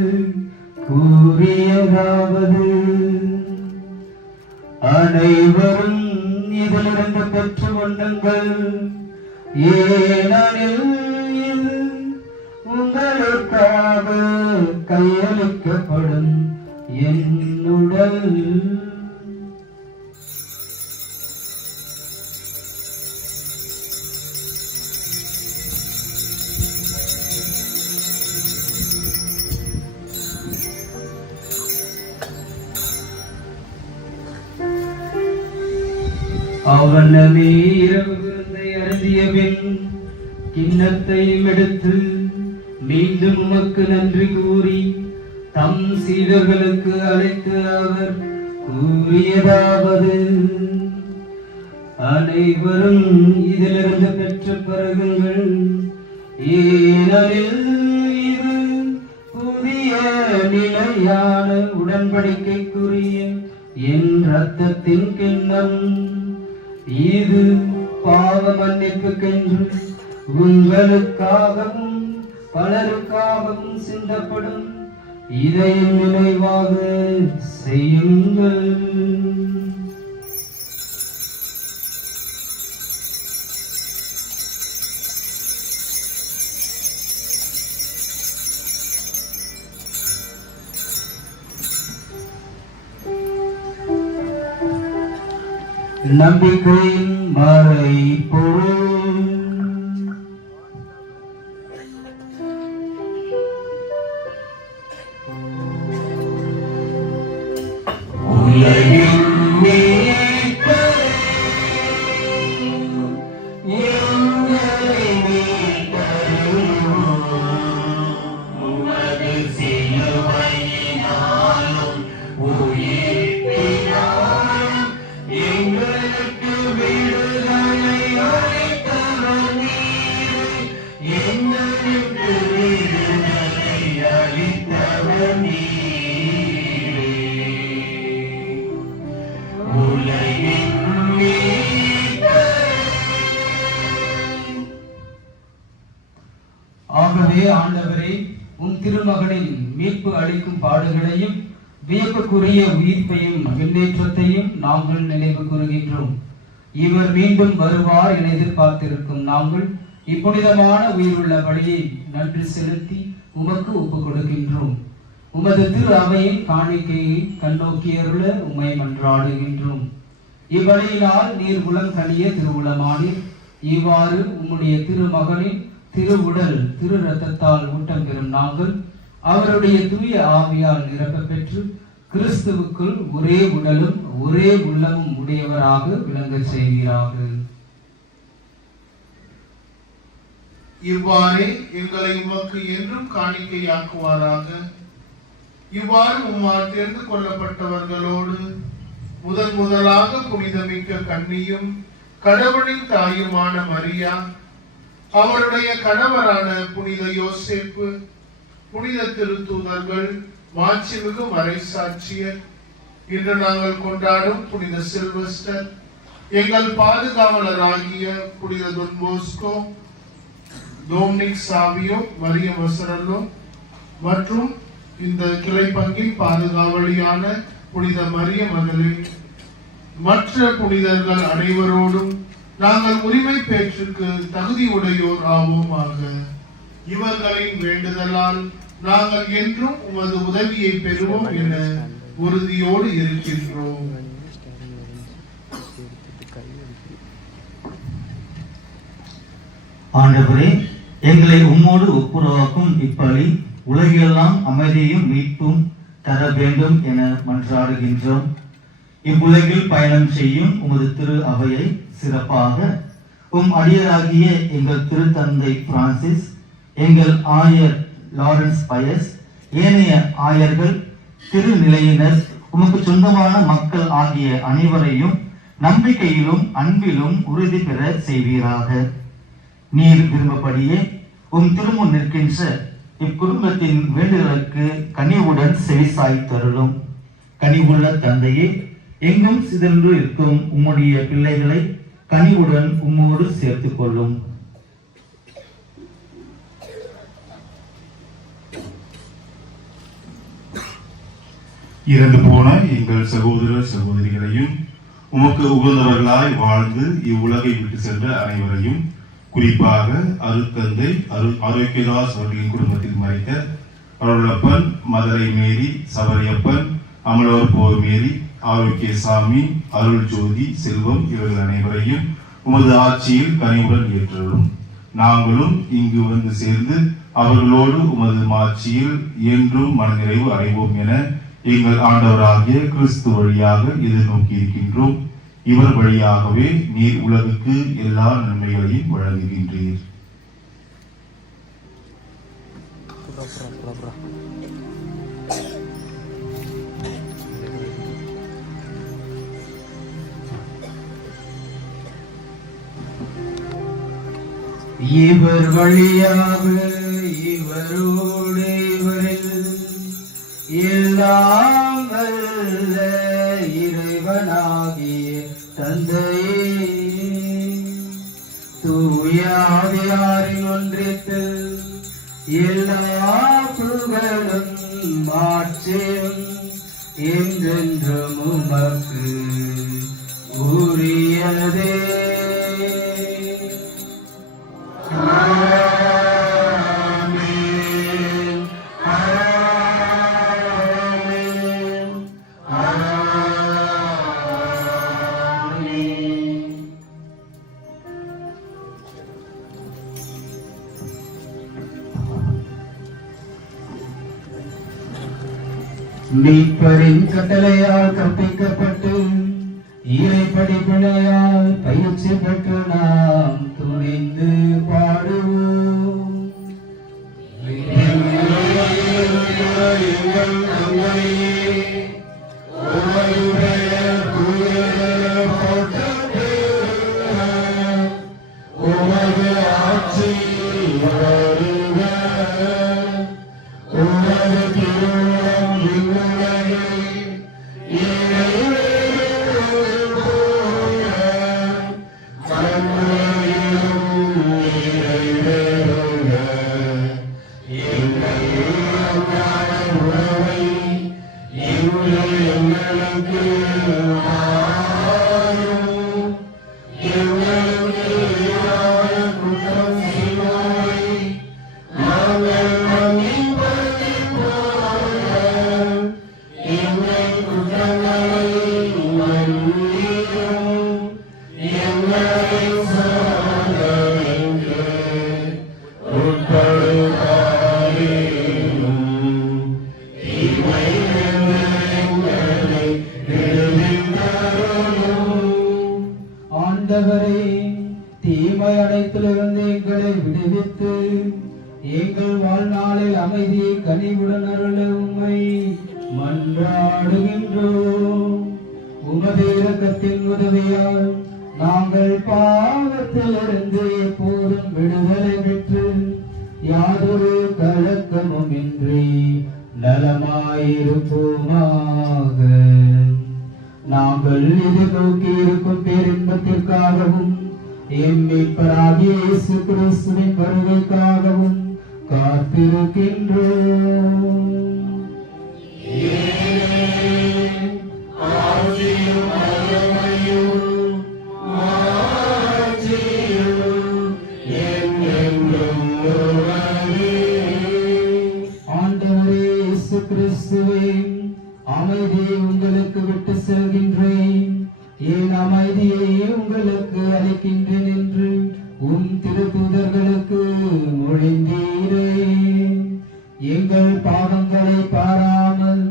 கூறியதாவது: அனைவரும் இதிலிருந்து பெற்று கொண்டுங்கள், ஏனெனில் இது உங்கள் உங்களுக்காக கையளிக்கப்படும் என் உடல். அவனமே இரவு விருந்தை அருந்திய பின் கிண்ணத்தையும் எடுத்து மீண்டும் உமக்கு நன்றி கூறி தம் சீடர்களுக்கு அழைத்து அவர் கூறியதாவது: அனைவரும் இதிலிருந்து பெற்று பருகுங்கள், ஏனெனில் இது புதிய நிலையான உடன்படிக்கைக்குரிய என் இரத்தத்தின் கிண்ணம். இது பாவ மன்னிப்புக்கென்று உங்களுக்காகவும் பலருக்காகவும் சிந்தப்படும். இதை நினைவாக செய்யுங்கள். நம்பிக்கையின் மறைபொருள். உலகின் மீட்பரே, எங்களை மீட்டருளும். உமது சிலுவையினாலும் உயிர்ப்பினாலும் எங்களுக்கு விடுதலை அளித்தவர் நீரே. எங்களுக்கு விடுதலை அளித்தவர் நீரே. உலகின் மீட்பரே. ஆகவே ஆண்டவரே, உம் திருமகனின் மீட்பு அளிக்கும் பாடுகளையும் வியப்புக்குரிய உயிர்ப்பையும் முன்னேற்றத்தையும் நாங்கள் நினைவு கூறுகின்றோம். இவர் மீண்டும் வருவார் என எதிர்பார்த்திருக்கும் நாங்கள் இப்புனிதமான உயிருள்ள பலியை நன்றி செலுத்தி உமக்கு ஒப்புக் கொடுக்கின்றோம். உமது திரு அவையின் காணிக்கையை கண்ணோக்கியருள உம்மை மன்றாடுகின்றோம். இவ்வழியினால் நீர் உளம் கனிய திருவுளமானீர். இவ்வாறு உம்முடைய திருமகனின் திருவுடல் திரு இரத்தத்தால் ஊட்டம் பெறும் நாங்கள் அவருடைய தூய ஆவியால் நிரப்ப பெற்று கிறிஸ்துவுக்குள் ஒரே உடலும் ஒரே உள்ளமும் உடையவராக விளங்க செய்வீராக. இவ்வாறே எங்களை உமக்கு என்றும் காணிக்கையாக்குவாராக. இவ்வாறு உம்மால் தேர்ந்து கொள்ளப்பட்டவர்களோடு முதலாக புனிதமிக்க கன்னியும் கடவுளின் தாயுமான மரியா, அவருடைய கணவரான புனித யோசேப்பு, புனித திருத்தூதர்கள், மாட்சிமிகு மறைசாட்சியர், இன்று நாங்கள் கொண்டாடும் புனித சில்வஸ்டர், எங்கள் பாதுகாவலராகிய புனித தொன் போஸ்கோ, டோம்னிக் சாவியோ, மரிய மசரல்லோ மற்றும் இந்த கிளை பங்கின் பாதுகாவலியான புனித மரிய மகளிர் மற்ற புனிதர்கள் அனைவரோடும் நாங்கள் உரிமை பேற்றுக்கு தகுதியுடையோர் ஆவோமாக. இவர்களின் வேண்டுதலால் நாங்கள் என்றும் உமது உதவியை பெறுவோம் என உறுதியோடு இருக்கின்றோம். ஆண்டவரே, எங்களை உம்மோடு ஒப்புரவாக்கும் இப்பலி உலகெல்லாம் அமைதியும் மீட்பும் தர வேண்டும் என மன்றாடுகின்றோம். இவ்வுலகில் பயணம் செய்யும் உமது திரு அவையை சிறப்பாக உம் அடியராகிய எங்கள் திருத்தந்தை பிரான்சிஸ், எங்கள் ஆயர் லாரன்ஸ் பயஸ், ஏனைய ஆயர்கள், திருநிலையினர், உமக்கு சொந்தமான மக்கள் ஆகிய அனைவரையும் நம்பிக்கையிலும் அன்பிலும் உறுதி பெற செய்வீராக. நீர் விரும்பப்படியே உம் திருமுன் நிற்கின்ற இக்குடும்பத்தின் வேண்டுதலுக்கு கனிவுடன் செவிசாய் தருளும். கனிவுள்ள தந்தையே, எங்கும் சிதன்று இருக்கும் உம்முடைய பிள்ளைகளை கனிவுடன் உம்மோடு சேர்த்துக் கொள்ளும். இறந்து போன எங்கள் சகோதர சகோதரிகளையும் உமக்கு உகந்தவர்களாய் வாழ்ந்து இவ்வுலகை விட்டு சென்ற அனைவரையும் குறிப்பாக அருட்தந்தை ஆரோக்கியதாஸ் அவர்களின் குடும்பத்தில் மறைத்த அருளப்பன், மதுரை மேரி, சபரியப்பன், அமலோர் போர் மேரி, ஆரோக்கியசாமி, அருள் ஜோதி, செல்வம் இவர்கள் அனைவரையும் உமது ஆட்சியில் கனிவுடன் ஏற்றலும். நாங்களும் இங்கு வந்து சேர்ந்து அவர்களோடு உமது ஆட்சியில் என்றும் மனநிறைவு அடைவோம் என எங்கள் ஆண்டவராகிய கிறிஸ்து வழியாக எதிர்நோக்கி இருக்கின்றோம். இவர் வழியாகவே நீர் உலகுக்கு எல்லா நன்மைகளையும் வழங்குகின்றீர். இவர் வழியாக இவரோடு இவரில் எல்லாம் வல்ல இறைவனாகிய தந்தையே, தூய ஆவியாரின் ஒன்றிப்பில் எல்லா புகழும் மாட்சியும் என்றென்றும் உமக்கு உரியதே. மீட்பரின் கட்டளையால் கற்பிக்கப்பட்டு இறை படிப்பினையால் பயிற்சி பெற்று நாம் துணிந்து பாடுவோம். ஆண்டவரே, தீமை அனைத்திலிருந்து எங்களை விடுவித்து எங்கள் வாழ்நாளில் அமைதியை கனிவுடன் அருள உம்மை மன்றாடுகின்றோம். உமது இரக்கத்தின் உதவியால் நாங்கள் பாவத்திலிருந்து எப்போதும் விடுதலை பெற்று யாதொரு கலக்கமும் இன்றி நலமாயிருப்போமாக. நாங்கள் எதிர்நோக்கி இருக்கும் பேரின்பத்திற்காகவும் எம் மீட்பராகிய இயேசு கிறிஸ்துவின் வருகைக்காகவும் காத்திருக்கின்றோம். ஆண்டவரே இயேசு கிறிஸ்துவே, அமைதியை உங்களுக்கு விட்டு செல்கின்றேன், என் அமைதியை உங்களுக்கு அளிக்கின்றேன் என்று உம் திருத்தூதர்களுக்கு மொழிந்தீரே. எங்கள் பாவங்களை பாராமல்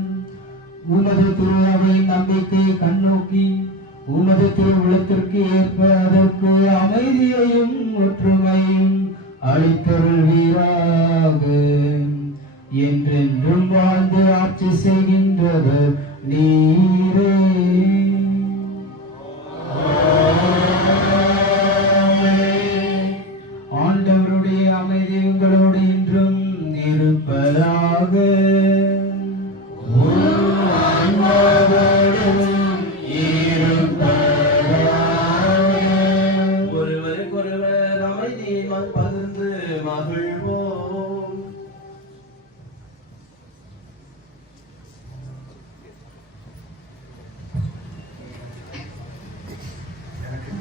உமது திரு அவை நம்பிக்கையை கண்ணோக்கி உமது திருவுளத்திற்கு ஏற்ப அதற்கு அமைதியையும் ஒற்றுமையும் அளித்தருள்வீராக. என்றென்றும் வாழ்ந்து ஆட்சி செய்கின்றவர் நீரே. ஆண்டவருடைய அமைதி உங்களோடு இன்றும் இருப்பதாக. ஒருவருக்கொருவர் அமைதியினால் பகிர்ந்து மகிழ்வோம். எனக்கு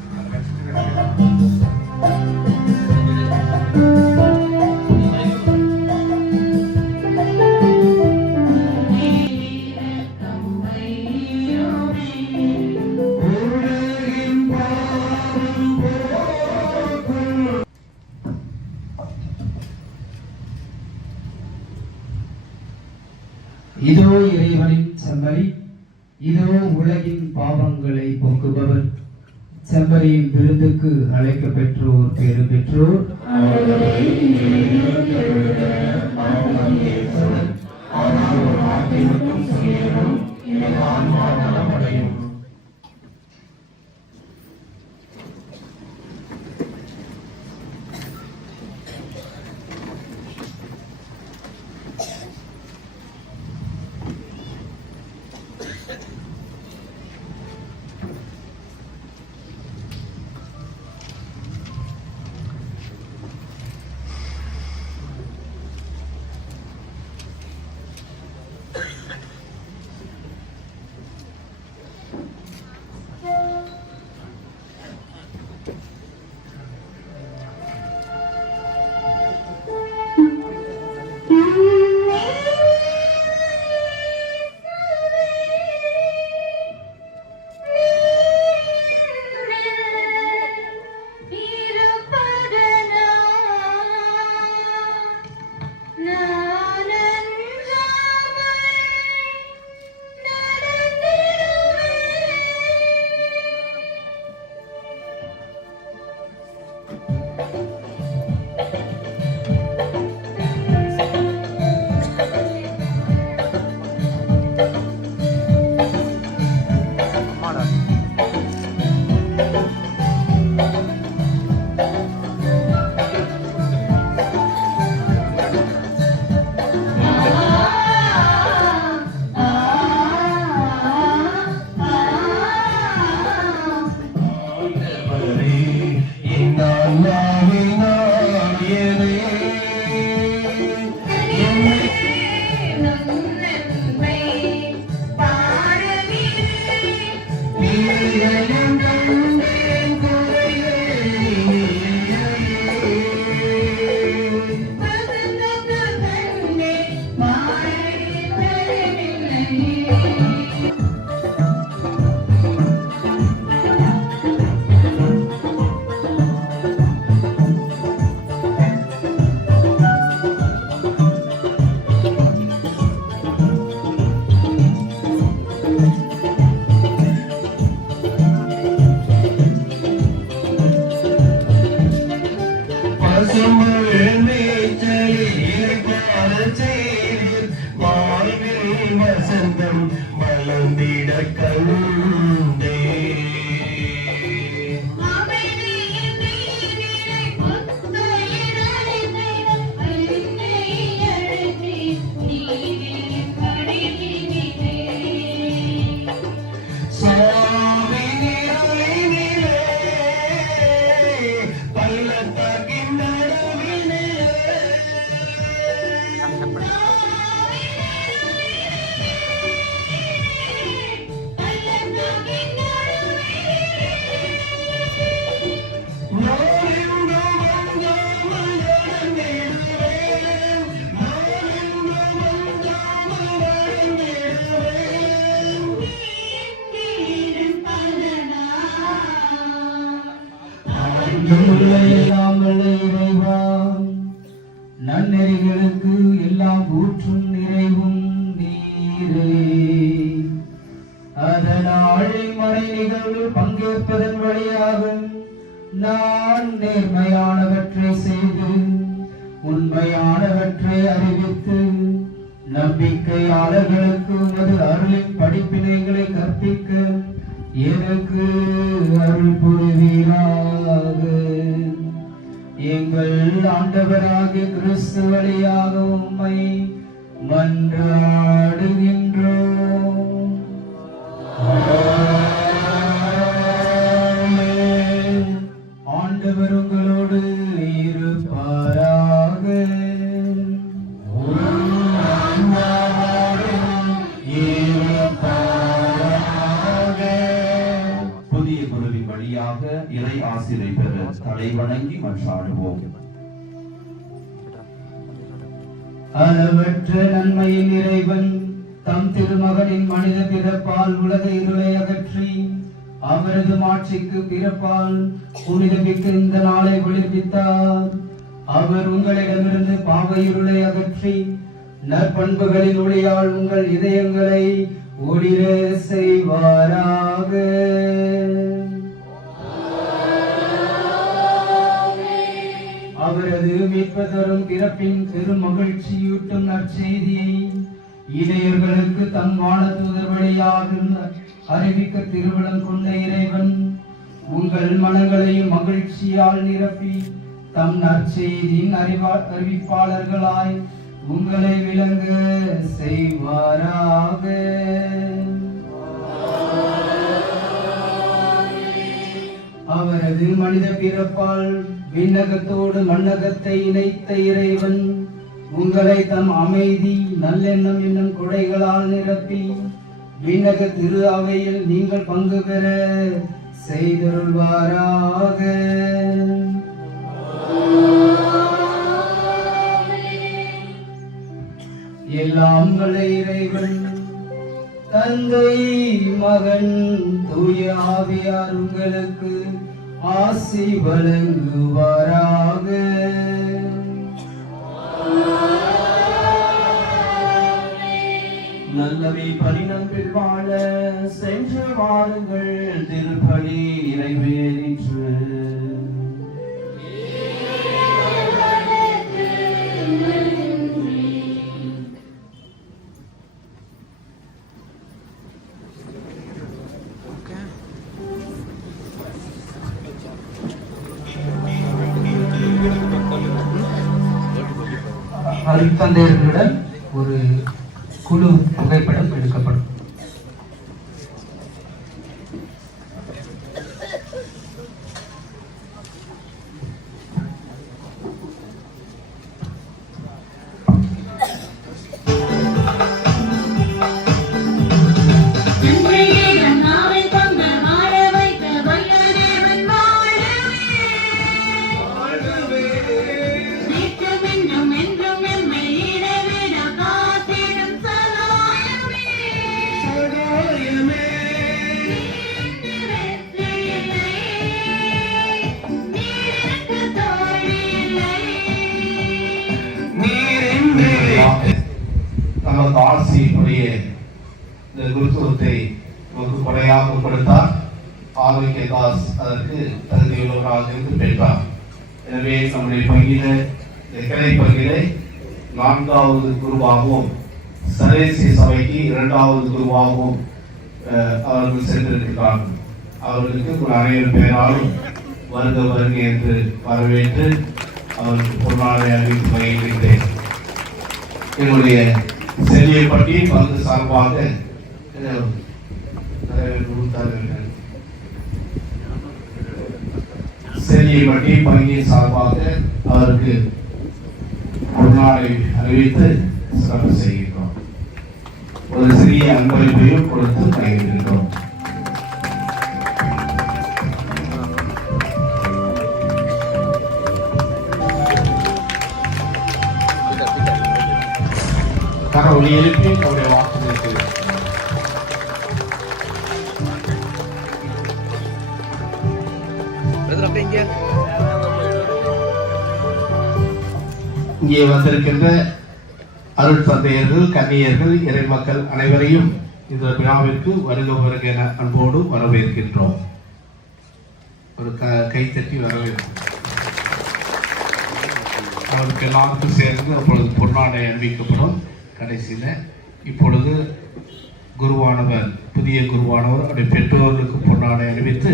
இதோ இறைவனின் செம்மறி, இதோ உலகின் பாவங்களை போக்குபவர். செம்மறியின் விருந்துக்கு அழைக்க பெற்றோர் பேறு பெற்றோர். வசந்தம் மலர்ந்திட கண்டே நன்னெறிகளுக்கு எல்லாம் ஊற்றும் நிறைவும் நீரே. அதனால் மறை நிகழ்வு பங்கேற்பதன் வழியாக நான் நேர்மையானவற்றை செய்து உண்மையானவற்றை அறிவித்து நம்பிக்கையாளர்களுக்கு உமது அருளின் படிப்பினைகளை கற்பிக்க எனக்கு அருள் புரிவீராக. எங்கள் ஆண்டவராகிய கிறிஸ்து வழியாக உம்மை மன்றாடுகின்றோம். ஆண்டவர் உங்களோடு இருப்பாராக. புதிய குருவின் வழியாக இறை ஆசிரை பெற தலை வணங்கி மன்றாடுவோம். அளவற்ற நன்மையின் இறைவன் தம் திருமகனின் மனித பிறப்பால் உலக இருளை அகற்றி அவரது மாட்சிக்கு பிறப்பால் புனிதமிக்க இந்த நாளை விளைவித்தார். அவர் உங்களிடமிருந்து பாவ இருளை அகற்றி நற்பண்புகளின் ஒளியால் உங்கள் இதயங்களை ஒளிர செய்வாராக. அவரது மீட்பதரும் பிறப்பின் பெரும் மகிழ்ச்சியூட்டும் நற்செய்தியை இளையர்களுக்கு தம் வானதூதர் வழியாக அறிவிக்க திருவுளம் கொண்ட இறைவன் உங்கள் மனங்களையும் மகிழ்ச்சியால் நிரப்பி தம் நற்செய்தியின் அறிவிப்பாளர்களாய் உங்களை விளங்க செய்வாராக. அவரது மனித பிறப்பால் விண்ணகத்தோடு மண்ணகத்தை இணைத்த இறைவன் உங்களை தம் அமைதி நல்லெண்ணம் என்னும் கொடைகளால் நிரப்பி விண்ணக திரு அவையில் நீங்கள் பங்கு பெற செய்தருள்வாராக. எல்லாம் வல்ல இறைவன் தந்தை மகன் தூய ஆவியார் உங்களுக்கு ஆசி வழங்குவாராக. நல்லவை பணிநம்பில் வாழ சென்று வாருங்கள், திருப்பலி நிறைவேறிற்று. அருட்தந்தையர்களுடன் ஒரு குழு புகைப்படம் எடுக்கப்படும். நமக்கு ஆசையுடைய இந்த குருத்துவத்தை நமக்கு கொடையாக கொடுத்தார். ஆரோக்கியதாஸ் அதற்கு தகுதியுள்ளவராக இருந்து பெற்றார். எனவே நம்முடைய பங்கில கிளை பங்கிலே 4வது குருவாகவும் சரேசி சபைக்கு 2வது குருவாகவும் அவர்கள் சென்றிருக்கிறார்கள். அவர்களுக்கு அனைவரு பேராலும் வருக வருக என்று வரவேற்று அவருக்கு பொருளாதார அறிவிப்பு வழங்குகின்றேன். என்னுடைய செல்லியப்பட்டி பங்கு சார்பாக செல்லியப்பட்டி பங்கின் சார்பாக அவருக்கு பொருளாதார அறிவித்து சிறப்பு செய்கின்றோம். ஒரு சிறிய அன்பளிப்பையும் கொடுத்து வழங்குகின்றோம். கரவொலி எழுப்பி நம்முடைய வாக்குறுதி இங்கே வந்திருக்கின்ற அருள் தந்தையர்கள், கன்னியர்கள், இறைமக்கள் அனைவரையும் இந்த விழாவிற்கு வருக வருக என அன்போடு வரவேற்கின்றோம். ஒரு கைத்தட்டி வரவேற்கிறோம். அவருக்கு எல்லாருக்கும் சேர்ந்து அப்பொழுது பொன்னாடை அணிவிக்கப்படும். கடைசியில் இப்பொழுது குருவானவர், புதிய குருவானவர் அவருடைய பெற்றோர்களுக்கு பொன்னாடை அணிவித்து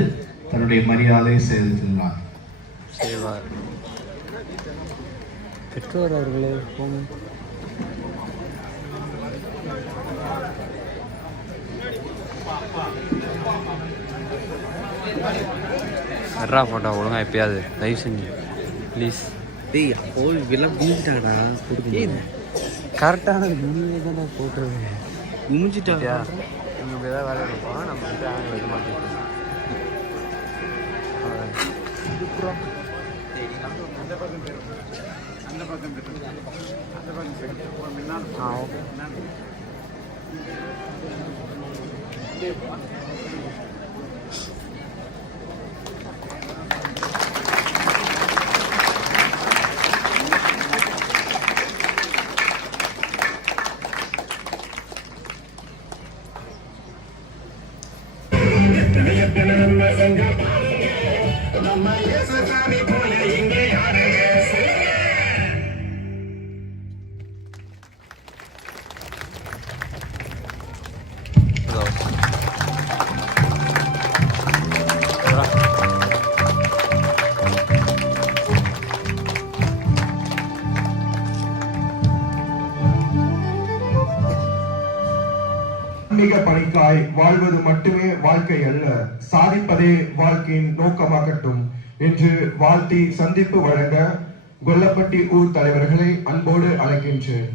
தன்னுடைய மரியாதையை செலுத்தினார். பெற்றோர் அவர்களே அட்ரா போட்டோ ஒழுங்கா எப்பயாவது தயவு செஞ்சு ப்ளீஸ். டேய் ஹோல் இதெல்லாம் குமிஞ்சிட்டாங்கடா. கரெக்டான குமிழ் தானே போட்டுருவேன். குமிஞ்சிட்டா நம்ம ஏதாவது வேலை இருப்போம். நம்ம வந்து ஆங்க வைக்க மாட்டேன். ஓகே. ஆன்மீக பணிக்காய் வாழ்வது மட்டுமே வாழ்க்கை அல்ல, சாதிப்பதே வாழ்க்கையின் நோக்கமாகட்டும் என்று வாழ்த்தி சந்திப்பு வழங்க கொல்லப்பட்டி ஊர் தலைவர்களை அன்போடு அழைக்கின்றேன்.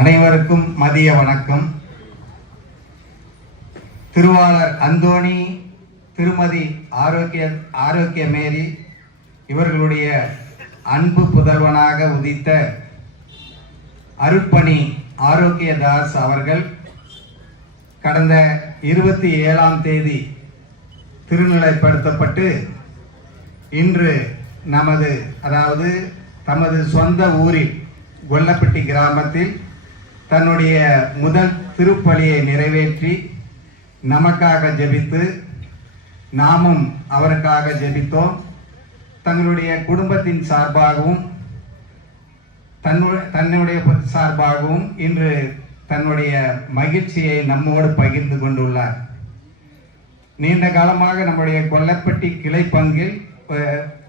அனைவருக்கும் மதிய வணக்கம். திருவாளர் அந்தோணி, திருமதி ஆரோக்கிய மேரி இவர்களுடைய அன்பு புதல்வனாக உதித்த அருட்பணி ஆரோக்கியதாஸ் அவர்கள் கடந்த 27ஆம் தேதி திருநிலைப்படுத்தப்பட்டு இன்று தமது சொந்த ஊரில் கொல்லப்பட்டி கிராமத்தில் தன்னுடைய முதல் திருப்பலியை நிறைவேற்றி நமக்காக ஜெபித்து நாமும் அவருக்காக ஜெபித்தோம். தங்களுடைய குடும்பத்தின் சார்பாகவும் தன்னுடைய சார்பாகவும் இன்று தன்னுடைய மகிழ்ச்சியை நம்மோடு பகிர்ந்து கொண்டுள்ளார். நீண்ட காலமாக நம்முடைய கொல்லப்பட்டி கிளை பங்கில்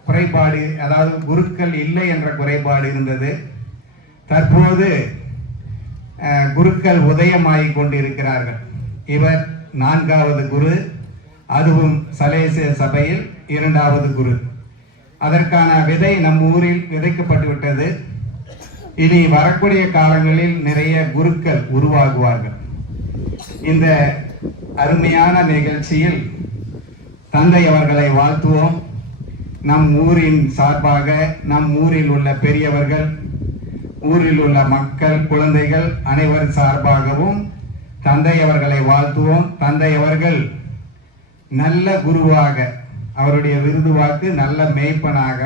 குறைபாடு, அதாவது குருக்கள் இல்லை என்ற குறைபாடு இருந்தது. தற்போது குருக்கள் உதயமாகிக் கொண்டிருக்கிறார்கள். இவர் 4வது குரு, அதுவும் சலேசிய சபையில் 2வது குரு. அதற்கான விதை நம் ஊரில் விதைக்கப்பட்டு விட்டது. இனி வரக்கூடிய காலங்களில் நிறைய குருக்கள் உருவாகுவார்கள். இந்த அருமையான நிகழ்ச்சியில் தந்தை அவர்களை வாழ்த்துவோம். நம் ஊரின் சார்பாக, நம் ஊரில் உள்ள பெரியவர்கள், ஊரில் உள்ள மக்கள், குழந்தைகள் அனைவர் சார்பாகவும் தந்தை அவர்களை வாழ்த்துவோம். தந்தை அவர்கள் நல்ல குருவாக, அவருடைய விருது வாக்கு நல்ல மேய்ப்பனாக,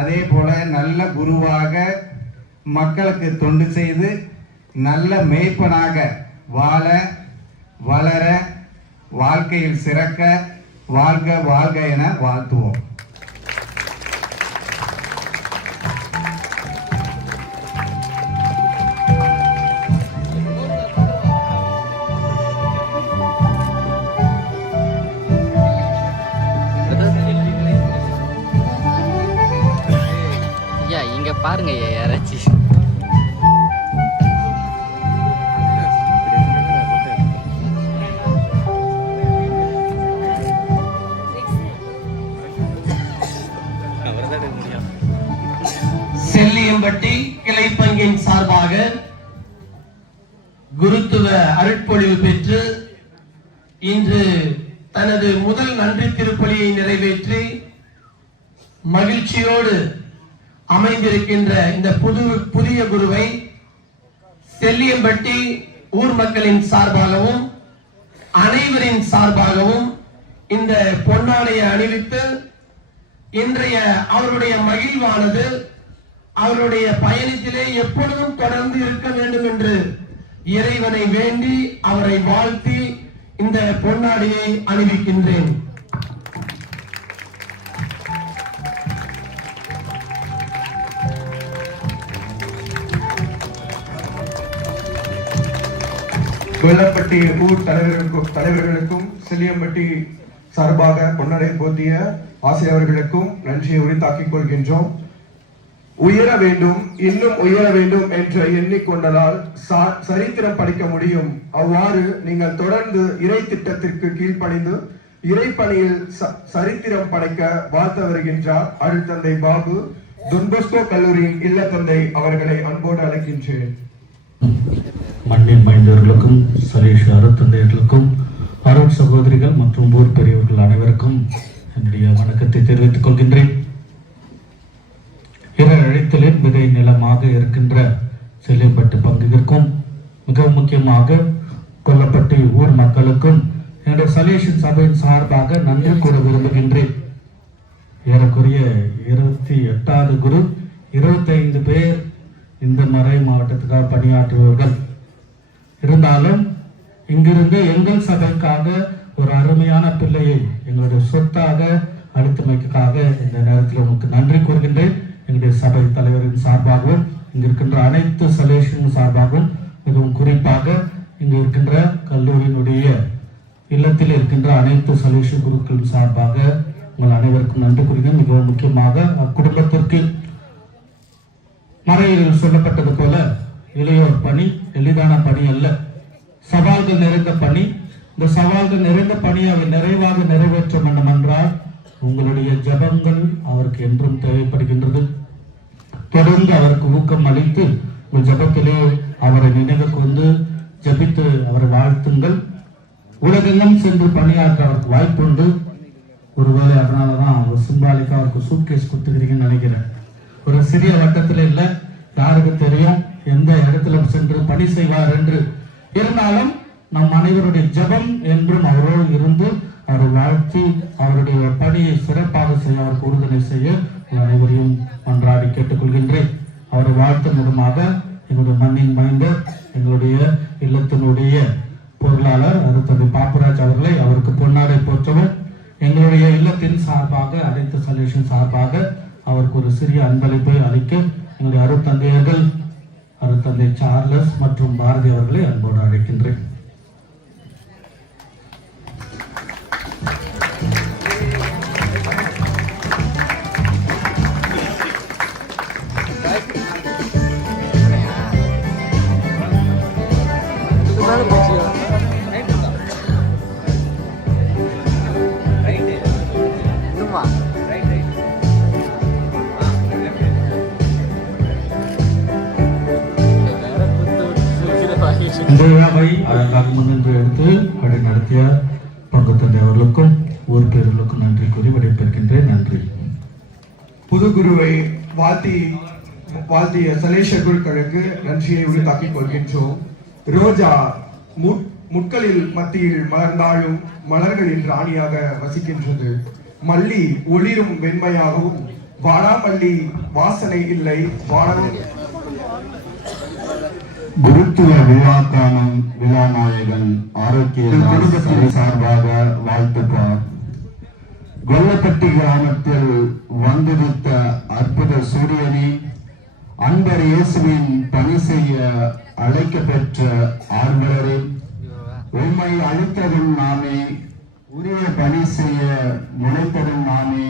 அதே போல நல்ல குருவாக மக்களுக்கு தொண்டு செய்து நல்ல மேய்ப்பனாக வாழ, வளர, வாழ்க்கையில் சிறக்க வாழ்க வாழ்க என வாழ்த்துவோம். இங்க பாருங்க யாராச்சும் செல்லியம்பட்டி கிளைப்பங்கின் சார்பாக குருத்துவ அருட்பொழிவு பெற்று இன்று தனது முதல் நன்றி திருப்பலியை நிறைவேற்றி மகிழ்ச்சியோடு அமைந்திருக்கின்ற இந்த புதிய குருவை செல்லியம்பட்டி ஊர் மக்களின் சார்பாகவும் அனைவரின் சார்பாகவும் இந்த பொன்னாடையை அணிவித்து இன்றைய அவருடைய மகிழ்வானது அவருடைய பயணத்திலே எப்பொழுதும் தொடர்ந்து இருக்க வேண்டும் என்று இறைவனை வேண்டி அவரை வாழ்த்தி இந்த பொன்னாடையை அணிவிக்கின்றேன். கொல்லப்பட்டி ஊர் தலைவர்களுக்கும் செல்லியம்பட்டி சார்பாக பொன்னடை போத்திய ஆசிரியர்களுக்கும் நன்றியை உரித்தாக்கிக் கொள்கின்றோம். உயர வேண்டும், இன்னும் உயர வேண்டும் என்று எண்ணிக்கொண்டதால் சரித்திரம் படிக்க முடியும். அவ்வாறு நீங்கள் தொடர்ந்து இறை திட்டத்திற்கு கீழ்ப்பணிந்து இறைப்பணியில் சரித்திரம் படைக்க வாழ்த்த வருகின்றார் அருட்தந்தை பாபு, தொன்பொஸ்கோ கல்லூரியின் இல்ல தந்தை அவர்களை அன்போடு அழைக்கின்றேன். மண்ணின் மைந்தர்களுக்கும் சலீஷ் அருட்தந்தையர்களுக்கும் அருள் சகோதரிகள் மற்றும் ஊர் பெரியவர்கள் அனைவருக்கும் என்னுடைய வணக்கத்தை தெரிவித்துக் கொள்கின்றேன். அழைத்தலின் விதை நிலமாக இருக்கின்ற செல்லியம்பட்டு பங்குக்கும் மிக முக்கியமாக கொல்லப்பட்டி ஊர் மக்களுக்கும் என்னுடைய சலேஷன் சபையின் சார்பாக நன்றி கூற விரும்புகின்றேன். ஏறக்குறைய 28வது குரு, 25 பேர் இந்த மறை மாவட்டத்துக்காக பணியாற்றுபவர்கள். இருந்தாலும் இங்கிருந்து எங்கள் சபைக்காக ஒரு அருமையான பிள்ளையை எங்களுடைய சொத்தாக அளித்தமைக்காக இந்த நேரத்தில் உங்களுக்கு நன்றி கூறுகின்றேன். எங்களுடைய சபை தலைவரின் சார்பாகவும் இங்கு இருக்கின்ற அனைத்து சலேஷன் சார்பாகவும் மிகவும் குறிப்பாக இங்கு இருக்கின்ற கல்லூரியினுடைய இல்லத்தில் இருக்கின்ற அனைத்து சலேஷன் குருக்களின் சார்பாக உங்கள் அனைவருக்கும் நன்றி கூறுகிறேன். மிகவும் முக்கியமாக அக்குடும்பத்திற்கு மறையில் சொல்லப்பட்டது போல இளையோர் பணி எளிதான பணி அல்ல, சவால்கள் நிறைந்த பணி. இந்த சவால்கள் நிறைந்த பணியை அவர் நிறைவாக நிறைவேற்ற வேண்டும் என்றால் உங்களுடைய ஜபங்கள் அவருக்கு என்றும் தேவைப்படுகின்றது. தொடர்ந்து அவருக்கு ஊக்கம் அளித்து உங்கள் ஜபத்திலே அவரை நினைவு கொண்டு ஜபித்து அவரை வாழ்த்துங்கள். உலகெல்லாம் சென்று பணியாற்ற அவருக்கு வாய்ப்புண்டு. ஒருவேளை அதனாலதான் அவர் சிம்பாலிக்கா அவருக்கு சூட்கேஸ் கொடுத்துக்கிறீங்கன்னு நினைக்கிறேன். ஒரு சிறிய வட்டத்தில் இல்லை, யாருக்கு தெரியும் எந்த இடத்துல சென்று பணி செய்வார் என்று. இருந்தாலும் நம் அனைவருடைய ஜபம் என்றும் அவரோடு இருந்து அவரை வாழ்த்தி அவருடைய பணியை சிறப்பாக செய்ய அவருக்கு உறுதுணை செய்ய அனைவரையும் மன்றாடி கேட்டுக்கொள்கின்றேன். அவரை வாழ்த்து மூலமாக எங்களுடைய மண்ணின் மைந்தர் எங்களுடைய இல்லத்தினுடைய பொருளாளர் அருட்தந்தை பாப்புராஜ் அவர்களை அவருக்கு பொன்னாடை போற்றவும், எங்களுடைய இல்லத்தின் சார்பாக அனைத்து சலேஷன் சார்பாக அவருக்கு ஒரு சிறிய அன்பளிப்பை அளிக்க எங்களுடைய அருட்தந்தையர்கள் அருட்தந்தை சார்லஸ் மற்றும் பாரதி அவர்களை அன்போடு அழைக்கின்றேன். இந்த விழாவை அழகாக முன்னின்று எடுத்து வழி நடத்திய பங்கு தந்தை அவர்களுக்கும் ஊர் பேர்களுக்கும் நன்றி கூறி விடைபெறுகின்றேன். நன்றி. புது குருவை வாழ்த்திய சலேஷ குருக்களுக்கு நன்றியை உரித்தாக்கிக் கொள்கின்றோம். ரோஜா முட்களில் மத்தியில் மலர்ந்தாலும் மலர்களின் ராணியாக வசிக்கின்றது. மல்லி ஒளிரும் வெண்மையாகவும் வாடாமல்லி வாசனை இல்லை குருத்துவ விழா காணும் விழாநாயகன் ஆரோக்கிய சார்பாக வாழ்த்துப்பார். கொல்லப்பட்டி கிராமத்தில் வந்துதித்த அற்புத சூரியனே, அன்பர் இயேசுவின் பணி செய்ய அழைக்க பெற்ற ஆர்வலரே, உண்மை அளித்ததும் நாமே, உரிய பணி செய்ய முனைத்ததும் நாமே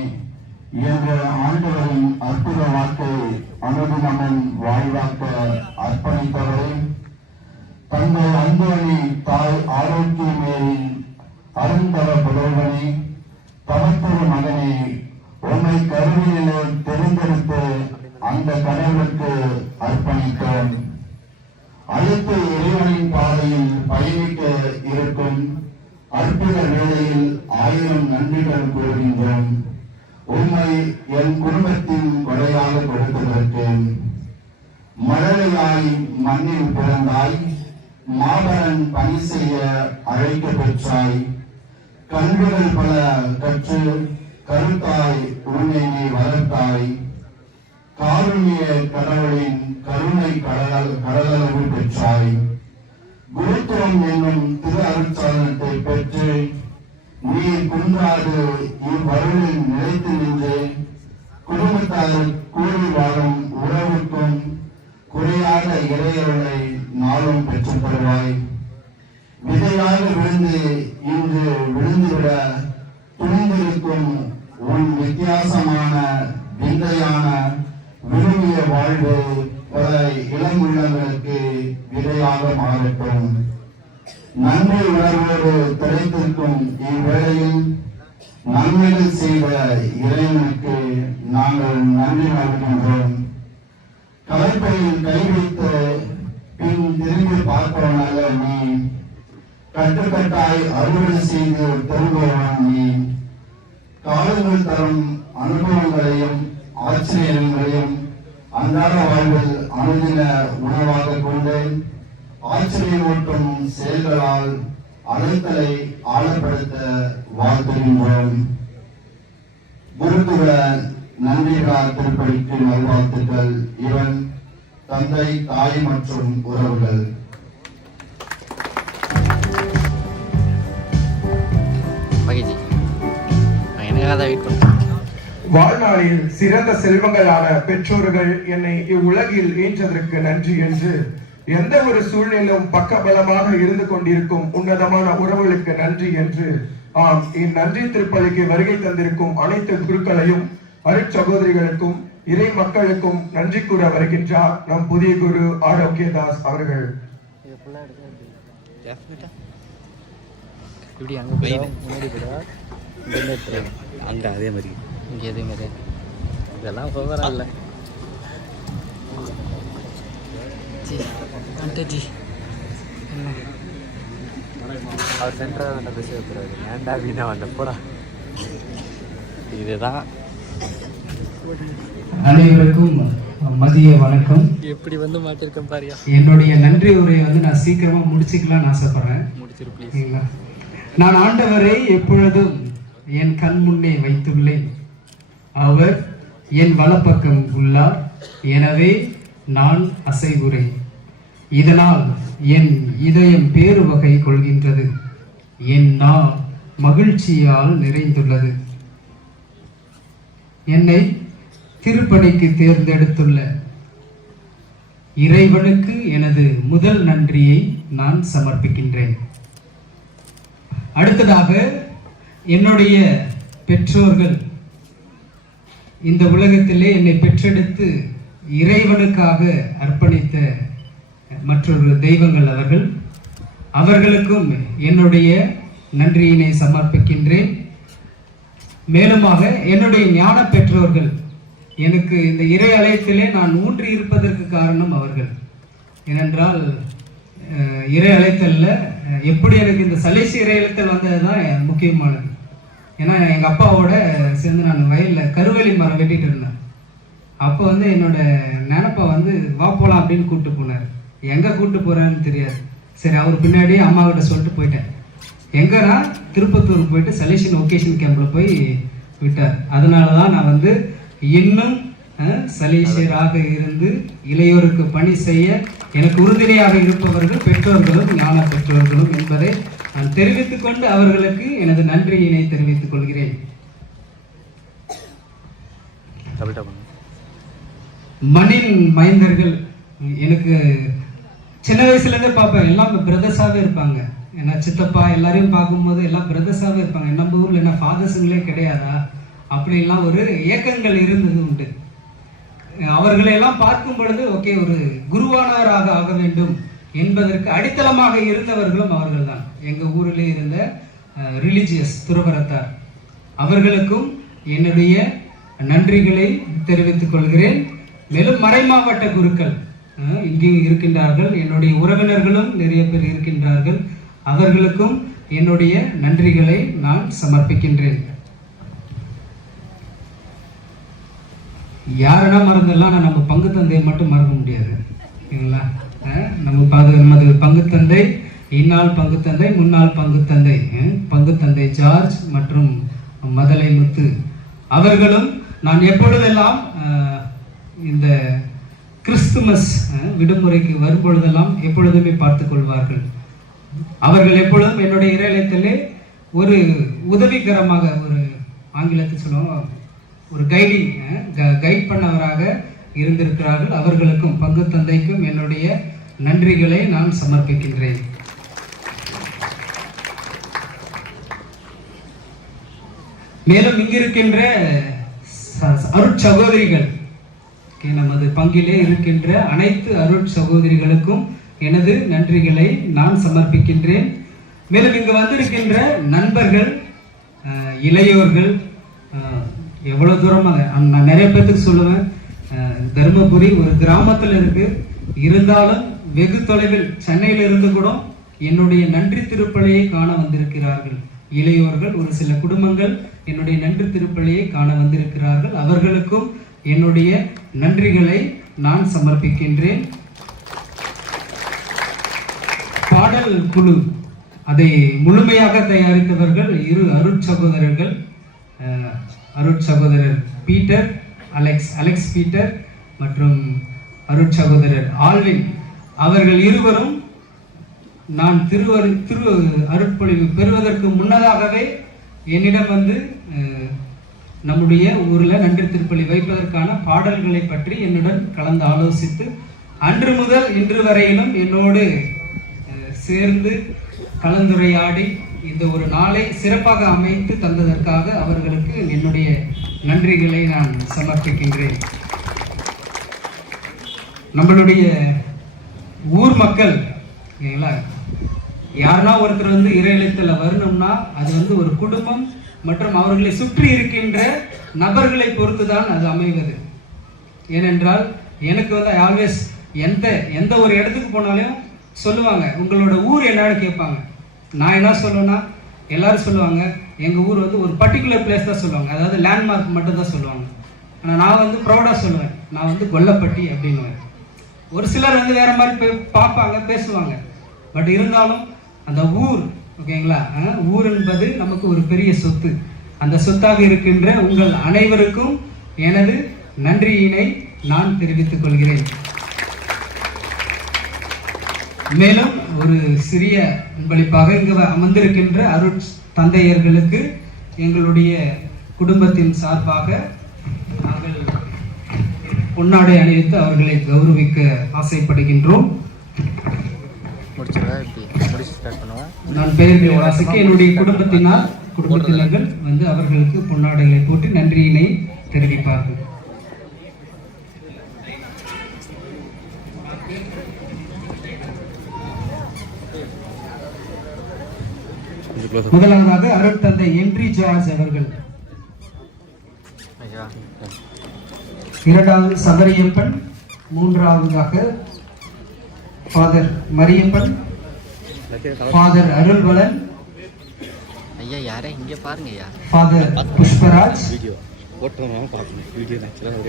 என்ற ஆண்டவரின் அற்புத வாக்கை அனுதினமும் வாழ்வாக்க அர்ப்பணித்தவரே, தந்தை அந்தோணி தாய் ஆரோக்கியமேரி அருந்தவ புதல்வனே, தவத்திரு மகனே, உண்மை கருவியிலே தெரிந்தெடுத்து அந்த கடவுளுக்கு அர்ப்பணித்தோம். அழைத்து இறைவனின் பாதையில் பயணிக்க இருக்கும் அற்புத வேளையில் 1000 நன்றிகள் கூறுகின்றோம். உண்மை என் குடும்பத்தின் கொடையாக கொடுத்ததற்கு. மழலையாய் மண்ணில் பிறந்தாய், மாபரன் பணி செய்ய அழைக்க பெற்றாய். கண்கள் பல கற்று கருத்தாய் உன்னை நீ வளர்த்தாய். காருண்ய கடவுளின் கருணை கடலளவு பெற்றாய். குருத்துவம் என்னும் திரு அருட்சாதனத்தை பெற்று நீ குன்றாது இவ்வருளில் நிலைத்து நின்று குடும்பத்தார் கூறி வாழும் உறவுக்கும் குறையாத இறையருளை நாளும் பெற்றுத் தருவாய். விதையாக விழுந்து இன்று விழுந்துவிட துணிந்திருக்கும் உன் வித்தியாசமான விந்தையான விரும்பிய வாழ்வு பல இளமுள்ளங்களுக்கு விதையாக மாறட்டும். நன்றி உணர்வோடு திளைத்திருக்கும் இவ்வேளையில் நன்மைகள் செய்த இறைவனுக்கு நாங்கள் நன்றி மறக்கின்றோம். கலைப்பையில் கை வைத்து பின் திரும்பி பார்ப்பவனாக நீ, கட்டுக்கட்டாய் அறுவடை செய்து திரும்புவன் நீ. காலங்கள் தரும் அனுபவங்களையும் ஆச்சரியங்களையும் அன்றாட வாழ்வில் அனுதின உணவாக கொண்டு ஆச்சரியமூட்டும் செயல்களால் அழைத்தலை ஆழப்படுத்த வாழ்த்துகின்றோம். குருத்துவ நன்றிகளால் திருப்பணிக்கு நல்வாழ்த்துக்கள். இவன் தந்தை, தாய் மற்றும் உறவுகள். வாழ்நாளில் சிறந்த செல்வங்களான பெற்றோர்கள் என்னை இவ்வுலகில் ஈன்றதற்கு நன்றி என்று, எந்த ஒரு சூழ்நிலையும் பக்கபலமாக இருந்து கொண்டிருக்கும் உன்னதமான உறவுகளுக்கு நன்றி என்று, ஆம், இந்நன்றி திருப்பலிக்கு வருகை தந்திருக்கும் அனைத்து குருக்களையும் அருட்சகோதரிகளுக்கும் இறை மக்களுக்கும் நன்றி கூற வருகின்றார் நம் புதிய குரு ஆரோக்கியதாஸ் அவர்கள். அங்க அதே மாதிரி இங்கே அதே மாதிரி இதெல்லாம் பரவாயில்ல. ஜி என்ன அவர் சென்டராக வேண்டாம் பேச வைக்கிறாரு. ஏன்டா வீணா வந்த போடா. இதுதான் அனைவருக்கும் மதிய வணக்கம். எப்படி வந்து மாட்டிருக்கேன் பாரியா. என்னுடைய நன்றி உரையை நான் சீக்கிரமா முடிச்சுக்கலாம்னு ஆசைப்படுறேன். முடிச்சிருப்பீங்களா? நான் ஆண்டவரை எப்பொழுதும் என் கண் முன்னே வைத்துள்ளேன். அவர் என் வலப்பக்கம் உள்ளார். எனவே நான் அசைவுறேன். இதனால் என் இதயம் பேரு வகை கொள்கின்றது. என் நாள் மகிழ்ச்சியால் நிறைந்துள்ளது. என்னை திருப்பணிக்கு தேர்ந்தெடுத்துள்ள இறைவனுக்கு எனது முதல் நன்றியை நான் சமர்ப்பிக்கின்றேன். அடுத்ததாக என்னுடைய பெற்றோர்கள், இந்த உலகத்திலே என்னை பெற்றெடுத்து இறைவனுக்காக அர்ப்பணித்த மற்றொரு தெய்வங்கள் அவர்களுக்கும் என்னுடைய நன்றியினை சமர்ப்பிக்கின்றேன். மேலுமாக என்னுடைய ஞான பெற்றோர்கள், எனக்கு இந்த இறை அழைத்திலே நான் ஊன்றி இருப்பதற்கு காரணம் அவர்கள். ஏனென்றால் இறை அழைத்தல்ல எப்படி எனக்கு இந்த சலேசி இறை அழைத்தல் வந்தது தான் முக்கியமானது. ஏன்னா எங்கள் அப்பாவோட சேர்ந்து நான் வயலில் கருவேலி மரம் வெட்டிட்டு இருந்தேன். அப்போ என்னோட நினப்பா வா போகலாம் அப்படின்னு கூப்பிட்டு போனார். எங்கே கூப்பிட்டு போகிறேன்னு தெரியாது. சரி, அவர் பின்னாடியே அம்மாக்கிட்ட சொல்லிட்டு போயிட்டேன். எங்கன்னா திருப்பத்தூர் போயிட்டு சலேஷன் ஒகேஷன் கேம்பில் போய் விட்டார். அதனால தான் நான் இன்னும் சலேஷியராக இருந்து இளையோருக்கு பணி செய்ய எனக்கு உறுதுணையாக இருப்பவர்கள் பெற்றோர்களும் ஞான பெற்றோர்களும் என்பதை நான் தெரிவித்துக் கொண்டு அவர்களுக்கு எனது நன்றியினை தெரிவித்துக் கொள்கிறேன். மண்ணின் மைந்தர்கள் எனக்கு சின்ன வயசுலேருந்தே பார்ப்பேன். எல்லாம் பிரதர்ஸாகவே இருப்பாங்க. ஏன்னா சித்தப்பா எல்லாரையும் பார்க்கும்போது எல்லாம் பிரதர்ஸாகவே இருப்பாங்க. நம்ம ஊரில் என்ன ஃபாதர்ஸுங்களே கிடையாதா அப்படிலாம் ஒரு ஏக்கங்கள் இருந்தது உண்டு. அவர்களையெல்லாம் பார்க்கும் பொழுது ஓகே, ஒரு குருவானவராக ஆக வேண்டும் என்பதற்கு அடித்தளமாக இருந்தவர்களும் அவர்கள் தான். எங்கள் ஊரிலே இருந்த ரிலிஜியஸ் துறவரத்தார் அவர்களுக்கும் என்னுடைய நன்றிகளை தெரிவித்துக் கொள்கிறேன். மேலும் மறை மாவட்ட குருக்கள் இங்கே இருக்கின்றார்கள். என்னுடைய உறவினர்களும் நிறைய பேர் இருக்கின்றார்கள். அவர்களுக்கும் என்னுடைய நன்றிகளை நான் சமர்ப்பிக்கின்றேன். யாரென்னா மறந்துடலாம், நான் நம்ம பங்கு தந்தையை மட்டும் மறக்க முடியாது இல்லைங்களா? நமது பங்கு தந்தை, இந்நாள் பங்கு தந்தை, முன்னாள் பங்கு தந்தை, பங்கு தந்தை ஜார்ஜ் மற்றும் மதலை முத்து அவர்களும் நான் எப்பொழுதெல்லாம் இந்த கிறிஸ்துமஸ் விடுமுறைக்கு வரும்பொழுதெல்லாம் எப்பொழுதுமே பார்த்து கொள்வார்கள். அவர்கள் எப்பொழுதும் என்னுடைய இறையிலத்திலே ஒரு உதவிகரமாக, ஒரு ஆங்கிலத்தில் சொல்லுவாங்க, ஒரு கைட் பண்ணவராக இருந்திருக்கிறார்கள். அவர்களுக்கும் பங்கு தந்தைக்கும் என்னுடைய நன்றிகளை நான் சமர்ப்பிக்கின்றேன். மேலும் இங்கிருக்கின்ற அருட்சகோதரிகள், நமது பங்கிலே இருக்கின்ற அனைத்து அருட்சகோதரிகளுக்கும் எனது நன்றிகளை நான் சமர்ப்பிக்கின்றேன். மேலும் இங்கு வந்திருக்கின்ற நண்பர்கள், இளையோர்கள், எவ்வளோ தூரமாக நான் நிறைய பேர்த்துக்கு சொல்லுவேன், தருமபுரி ஒரு கிராமத்தில் இருக்கு, இருந்தாலும் வெகு தொலைவில் சென்னையில் இருந்து கூட என்னுடைய நன்றி திருப்பலியை காண வந்திருக்கிறார்கள். இளையோர்கள், ஒரு சில குடும்பங்கள் என்னுடைய நன்றி திருப்பலியை காண வந்திருக்கிறார்கள். அவர்களுக்கும் என்னுடைய நன்றிகளை நான் சமர்ப்பிக்கின்றேன். பாடல் குழு அதை முழுமையாக தயாரித்தவர்கள் இரு அருட்சகோதரர்கள், அருட்சகோதரர் பீட்டர், அலெக்ஸ் பீட்டர் மற்றும் அருட்சகோதரர் ஆல்வின் அவர்கள் இருவரும் நான் திரு அருட்பொழிவு பெறுவதற்கு முன்னதாகவே என்னிடம் வந்து நம்முடைய ஊர்ல நன்றி திருப்பலி வைப்பதற்கான பாடல்களை பற்றி என்னுடன் கலந்து ஆலோசித்து அன்று முதல் இன்று வரையிலும் என்னோடு சேர்ந்து கலந்துரையாடி இந்த ஒரு நாளை சிறப்பாக அமைத்து தந்ததற்காக அவர்களுக்கு என்னுடைய நன்றிகளை நான் சமர்ப்பிக்கின்றேன். நம்மளுடைய ஊர் மக்கள் இல்லைங்களா, யாருன்னா ஒருத்தர் வந்து இறை எழுத்துல வரணும்னா அது வந்து ஒரு குடும்பம் மற்றும் அவர்களை சுற்றி இருக்கின்ற நபர்களை பொறுத்துதான் அது அமைவது. ஏனென்றால் எனக்கு வந்து ஆல்வேஸ் எந்த ஒரு இடத்துக்கு போனாலும் சொல்லுவாங்க உங்களோட ஊர் என்னன்னு கேட்பாங்க. நான் என்ன சொல்லுவேன்னா எல்லாரும் சொல்லுவாங்க எங்கள் ஊர் வந்து ஒரு பர்டிகுலர் பிளேஸ் தான் சொல்லுவாங்க, அதாவது லேண்ட்மார்க் மட்டும் தான் சொல்லுவாங்க. ஆனால் நான் வந்து ப்ரௌடாக சொல்லுவேன், நான் வந்து கொல்லப்பட்டி அப்படின்னுவேன். ஒரு சிலர் வந்து வேற மாதிரி பார்ப்பாங்க பேசுவாங்க. பட் இருந்தாலும் அந்த ஊர் ஓகேங்களா, ஊர் என்பது நமக்கு ஒரு பெரிய சொத்து. அந்த சொத்தாக இருக்கின்ற உங்கள் அனைவருக்கும் எனது நன்றியினை நான் தெரிவித்துக் கொள்கிறேன். மேலும் ஒரு சிறிய அன்பளிப்பாக இங்கு அமர்ந்திருக்கின்ற அருட் தந்தையர்களுக்கு எங்களுடைய குடும்பத்தின் சார்பாக நாங்கள் பொன்னாடை அணிவித்து அவர்களை கௌரவிக்க ஆசைப்படுகின்றோம். நான் பெயர்களை வாசிக்க என்னுடைய குடும்பத்தினர்கள் வந்து அவர்களுக்கு பொன்னாடைகளை போட்டு நன்றியினை தெரிவிப்பார்கள். முதலாவதாக அருட்தந்தை என்ட்ரி ஜார்ஜ் அவர்கள், இரண்டாவது சபரியப்பன், மூன்றாவதாக father Mariyappan, father Arulvalan, father Pushparaj,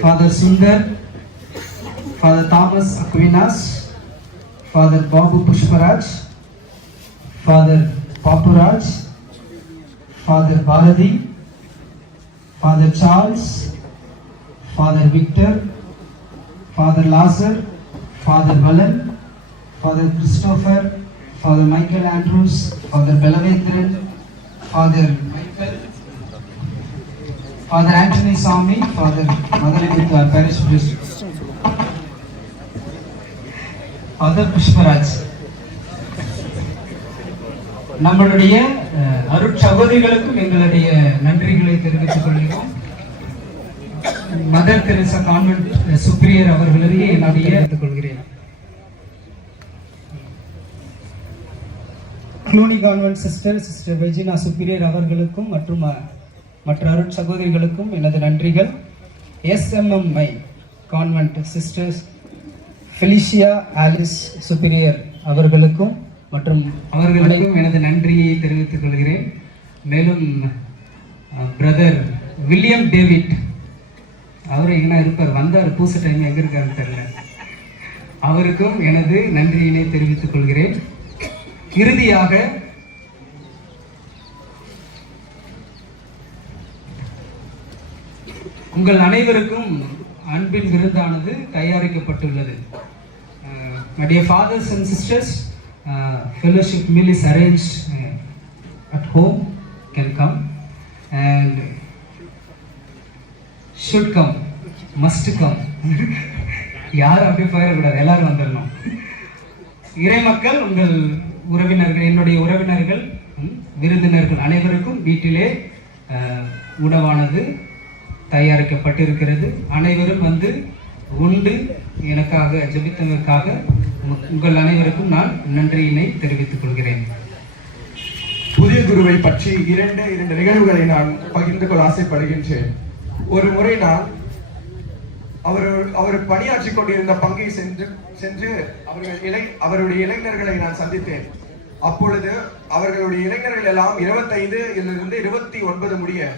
father Sundar, father Thomas Aquinas, father Babu Pushparaj, father Papuraj, Father Bharati, Father Charles, Father Victor, Father Lazar, Father Valan, Father Christopher, Father Michael Andrews, Father Belavendran, Father Michael, Father Anthony Swami, Father Madharamuthu Parish Priest, Father Pushparaj. நம்மளுடைய அருட்சகோதரிகளுக்கும் எங்களுடைய நன்றிகளை தெரிவித்துக் கொள்கிறோம். மதர் தெரேசா கான்வென்ட் சுப்ரியர் அவர்களுக்கு என்னுடைய கொள்கிறேன். Cluny convent sister Regina superior அவர்களுக்கும் மற்றும் மற்ற அருட்சகோதரிகளுக்கும் எனது நன்றிகள். SMMI convent sisters Felicia Alice superior அவர்களுக்கும் மற்றும் அவர்களுக்கும் எனது நன்றியை தெரிவித்துக் கொள்கிறேன். மேலும் பிரதர் வில்லியம் டேவிட் அவர் எங்கன்னா இருப்பார், வந்தார் பூச டைம் எங்கே இருக்காருன்னு தெரியல, அவருக்கும் எனது நன்றியினை தெரிவித்துக் கொள்கிறேன். இறுதியாக உங்கள் அனைவருக்கும் அன்பின் விருந்தானது தயாரிக்கப்பட்டுள்ளது. My dear fathers and sisters, fellowship meal is arranged at home, can come and should come, must come. யாரும் அப்படி போயிடக்கூடாது, எல்லாரும் வந்துடணும். இறை மக்கள், உங்கள் உறவினர்கள், என்னுடைய உறவினர்கள், விருந்தினர்கள் அனைவருக்கும் வீட்டிலே உணவானது தயாரிக்கப்பட்டிருக்கிறது. அனைவரும் வந்து உண்டு எனக்காக ஜெபித்ததற்காக உங்கள் அனைவருக்கும் நான் நன்றியினை தெரிவித்துக் கொள்கிறேன். புதிய குருவை பற்றி இரண்டு நிகழ்வுகளை நான் பகிர்ந்து கொள்ள ஆசைப்படுகின்றேன். ஒரு முறை நான் அவர் பணியாற்றி கொண்டிருந்த பங்கை சென்று அவருடைய இளைஞர்களை நான் சந்தித்தேன். அப்பொழுது அவர்களுடைய இளைஞர்கள் எல்லாம் 25 இருந்து 29 முடிய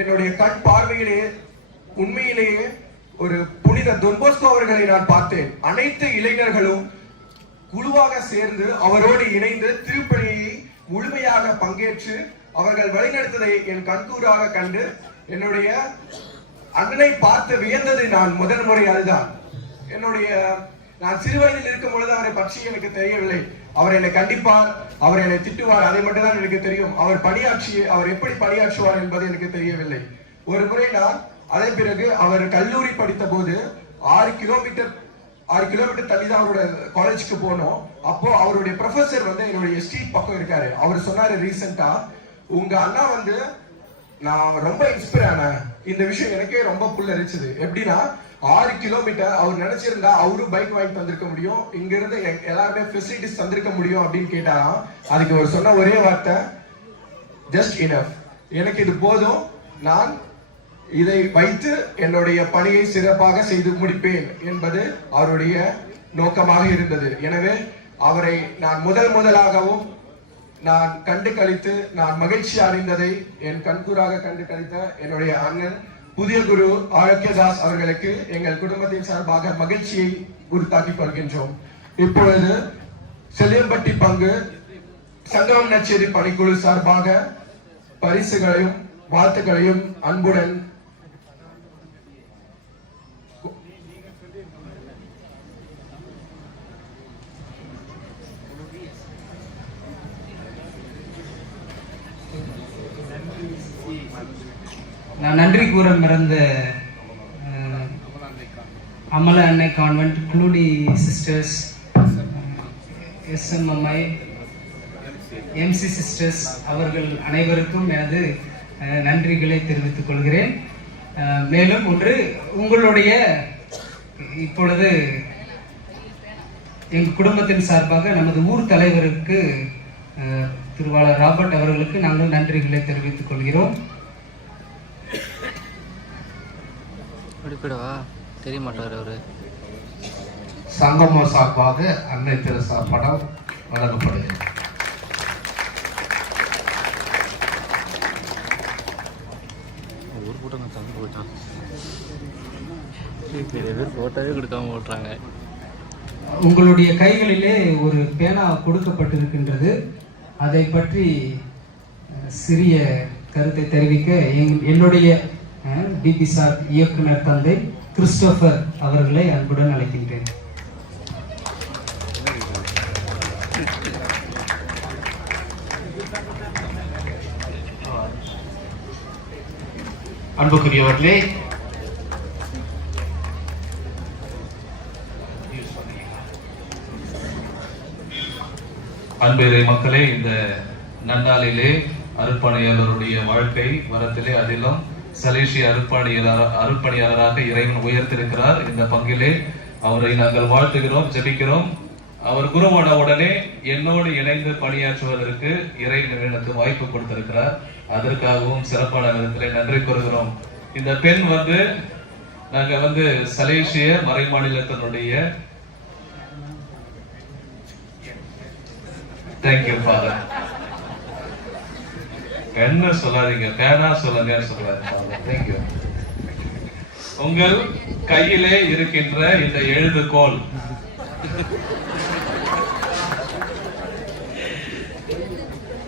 என்னுடைய கண் பார்வையிலே உண்மையிலேயே ஒரு புனித தொன்போஸ்கோ அவர்களை நான் பார்த்தேன். அனைத்து இளைஞர்களும் குழுவாக சேர்ந்து அவரோடு இணைந்து திருப்பலியை முழுமையாக பங்கேற்று அவர்கள் வழிநடத்ததை என் கண்கூறாக கண்டு என்னுடைய அண்ணனை பார்த்து வியந்தது நான் முதல் முறை அதுதான். நான் சிறு வயதில் இருக்கும் பொழுது அவரை பற்றி எனக்கு தெரியவில்லை. அவர் என்னை கண்டிப்பார், அவர் என்னை திட்டுவார், அதை மட்டும் தான் எனக்கு தெரியும். அவர் எப்படி பணியாற்றுவார் என்பது எனக்கு தெரியவில்லை. ஒரு முறை நான் அதன் பிறகு அவர் கல்லூரி படித்த போது 6 கிலோமீட்டர் தள்ளி தான் அவரோட காலேஜுக்கு போனோம். அப்போ அவருடைய ப்ரொஃபசர் என்னுடைய ஸ்ட்ரீட் பக்கம் இருக்காரு. அவர் சொன்னாரு ரீசெண்டா, உங்க அண்ணா நான் ரொம்ப இன்ஸ்பயர் ஆனேன். இந்த விஷயம் எனக்கே ரொம்ப புல்லரிச்சது. எப்படின்னா 6 கிலோமீட்டர் அவர் நினைச்சிருந்தா அவரும் பைக் வாங்கி தந்திருக்க முடியும், இங்க இருந்து எல்லாருமே ஃபெசிலிட்டிஸ் தந்திருக்க முடியும் அப்படின்னு கேட்டாராம். அதுக்கு அவர் சொன்ன ஒரே வார்த்தை, ஜஸ்ட் இனஃப், எனக்கு இது போதும், நான் இதை வைத்து என்னுடைய பணியை சிறப்பாக செய்து முடிப்பேன் என்பது அவருடைய நோக்கமாக இருந்தது. எனவே அவரை நான் முதலாகவும் நான் கண்டு கழித்து நான் மகிழ்ச்சி அடைந்ததை என் கண்கூறாக கண்டு கழித்த என்னுடைய அண்ணன் புதிய குரு ஆரோக்கியதாஸ் அவர்களுக்கு எங்கள் குடும்பத்தின் சார்பாக மகிழ்ச்சியை உறுத்தாக்கிக் கொள்கின்றோம். இப்பொழுது செல்லியம்பட்டி பங்கு சங்கமம் நச்சேரி பணிக்குழு சார்பாக பரிசுகளையும் வாழ்த்துக்களையும் அன்புடன் நான் நன்றி கூற மறந்த அமல அன்னை கான்வென்ட், குளூடி சிஸ்டர்ஸ், SMMI, MC சிஸ்டர்ஸ் அவர்கள் அனைவருக்கும் எனது நன்றிகளை தெரிவித்துக் கொள்கிறேன். மேலும் ஒன்று, உங்களுடைய இப்பொழுது எங்கள் குடும்பத்தின் சார்பாக நமது ஊர் தலைவருக்கு திருவாளர் ராபர்ட் அவர்களுக்கு நாங்கள் நன்றிகளை தெரிவித்துக் கொள்கிறோம். தெரிய மாட்டார் அவரு. சங்கம சார்பாக அன்னை தெரசா படம் வழங்கப்படுகிறது. ஒரு கூட்டம் தந்து போயிட்டான், போட்டோவே கொடுக்காம ஓட்டுறாங்க. உங்களுடைய கைகளிலே ஒரு பேனா கொடுக்கப்பட்டிருக்கின்றது. அதை பற்றி சிறிய கருத்தை தெரிவிக்க என்னுடைய டிபிசார் இயக்குனர் தந்தை கிறிஸ்டோபர் அவர்களை அன்புடன் அழைக்கின்றேன். அன்புக்குரியவர்களே, அன்பிறை மக்களே, இந்த நன்னாளிலே அருட்பணியாளருடைய வாழ்க்கை வரத்திலே அதிலும் சலேசிய அருட்பணியாளராக இறைவன் உயர்த்திருக்கிறார். இந்த பங்கிலே அவரை நாங்கள் வாழ்த்துகிறோம், ஜெபிக்கிறோம். அவர் குருவான உடனே என்னோடு இணைந்து பணியாற்றுவதற்கு இறைவன் எனக்கு வாய்ப்பு கொடுத்திருக்கிறார். அதற்காகவும் சிறப்பான விதத்திலே நன்றி கூறுகிறோம். இந்த பெண் நாங்க சலேசிய மறை மாநிலத்தினுடைய தேங்க்யூ ஃபாதர், என்ன சொல்லாதீங்க, பேனா சொல்லுங்க சொல்றாரு. தேங்க்யூ. உங்கள் கையிலே இருக்கின்ற இந்த எழுதுகோல்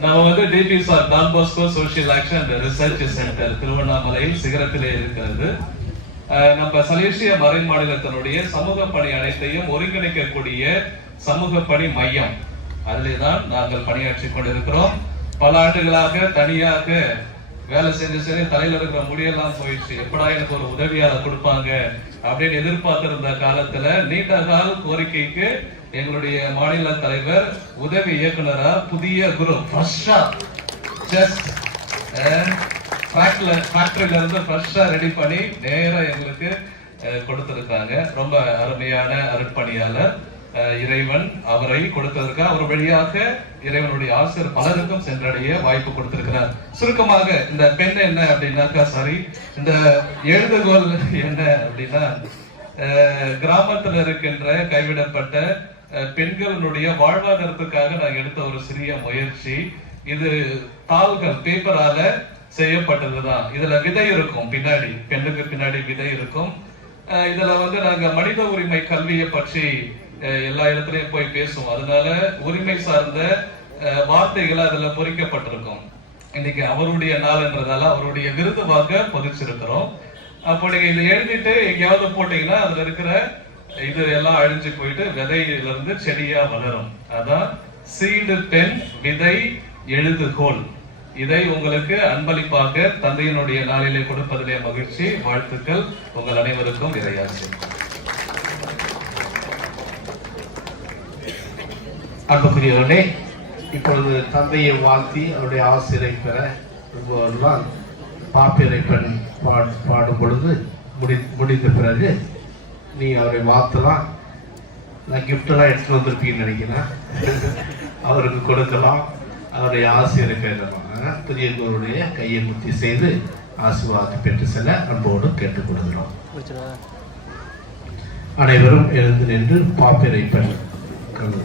நம்ம டிபிசார் Don Bosco social action research centre திருவண்ணாமலையில் சிகரத்திலே இருக்கிறது. நம்ம சலேசிய மறை மாநிலத்தினுடைய சமூக பணி அனைத்தையும் ஒருங்கிணைக்கக்கூடிய சமூக பணி மையம், அதிலே தான் நாங்கள் பணியாற்றி கொண்டிருக்கிறோம். பல ஆண்டுகளாக தனியாக வேலை செஞ்சு தலையில இருக்கிற முடியெல்லாம் போயிடுச்சு. எப்படா எனக்கு ஒரு உதவியாளர் கொடுப்பாங்க அப்படின்னு எதிர்பார்த்திருந்த காலத்துல நீண்ட கால கோரிக்கைக்கு எங்களுடைய மாநில தலைவர் உதவி இயக்குனரா புதிய குரு ஃபேக்டரியில இருந்து ஃப்ரெஷ்ஷா ரெடி பண்ணி நேரா எங்களுக்கு கொடுத்திருக்காங்க. ரொம்ப அருமையான அருட்பணியாளர். இறைவன் அவரை கொடுத்ததற்கு அவர் வழியாக இறைவனுடைய ஆசிரியர் பலருக்கும் சென்றடைய வாய்ப்பு கொடுத்திருக்கிறார். சுருக்கமாக இந்த பெண் என்ன அப்படின்னாக்கா, இந்த எழுதுகோல் என்ன அப்படின்னா, கிராமத்தில் இருக்கின்ற கைவிடப்பட்ட பெண்களுடைய வாழ்வாதாரத்துக்காக நாங்கள் எடுத்த ஒரு சிறிய முயற்சி. இது தாள்கள் பேப்பரால செய்யப்பட்டதுதான். இதுல விதை இருக்கும், பின்னாடி பெண்ணுக்கு பின்னாடி விதை இருக்கும். இதுல நாங்க மனித உரிமை கல்வியை பற்றி எல்லா இடத்துலயும் போய் பேசுவோம். அதனால உரிமை சார்ந்த வார்த்தைகள் அதுல பொறிக்கப்பட்டிருக்கும். இன்னைக்கு அவருடைய நாள் என்றதால அவருடைய விருதுவாக பொதிச்சிருக்கிறோம். அப்போ நீங்க இதை எழுதிட்டு எங்கேயாவது போட்டீங்கன்னா அதுல இருக்கிற இது எல்லாம் அழிஞ்சு போயிட்டு விதையிலிருந்து செடியா வளரும். அதான் சீடு பெண் விதை எழுதுகோல். இதை உங்களுக்கு அன்பளிப்பாக தந்தையினுடைய நாளிலே கொடுப்பதிலே மகிழ்ச்சி. வாழ்த்துக்கள் உங்கள் அனைவருக்கும். இறையாசி. அன்புக்குரியவர்களே, இப்பொழுது தந்தையை வாழ்த்தி அவருடைய ஆசிரியை பெற விரும்புவதுதான் பாப்பிரை பெண் பாடும் பொழுது முடிந்த பிறகு நீ அவரை வாழ்த்தலாம். நான் கிஃப்டெல்லாம் எடுத்துட்டு வந்திருப்பீங்கன்னு நினைக்கிறேன். அவருக்கு கொடுக்கலாம், அவருடைய ஆசிரியரை பெறலாம். புதிய குருவுடைய கையை முத்தி செய்து ஆசீர்வாதத்தை பெற்று செல்ல அன்போடு கேட்டுக் கொடுக்கிறோம். அனைவரும் எழுந்து நின்று பாப்பிரை பெண் கலந்து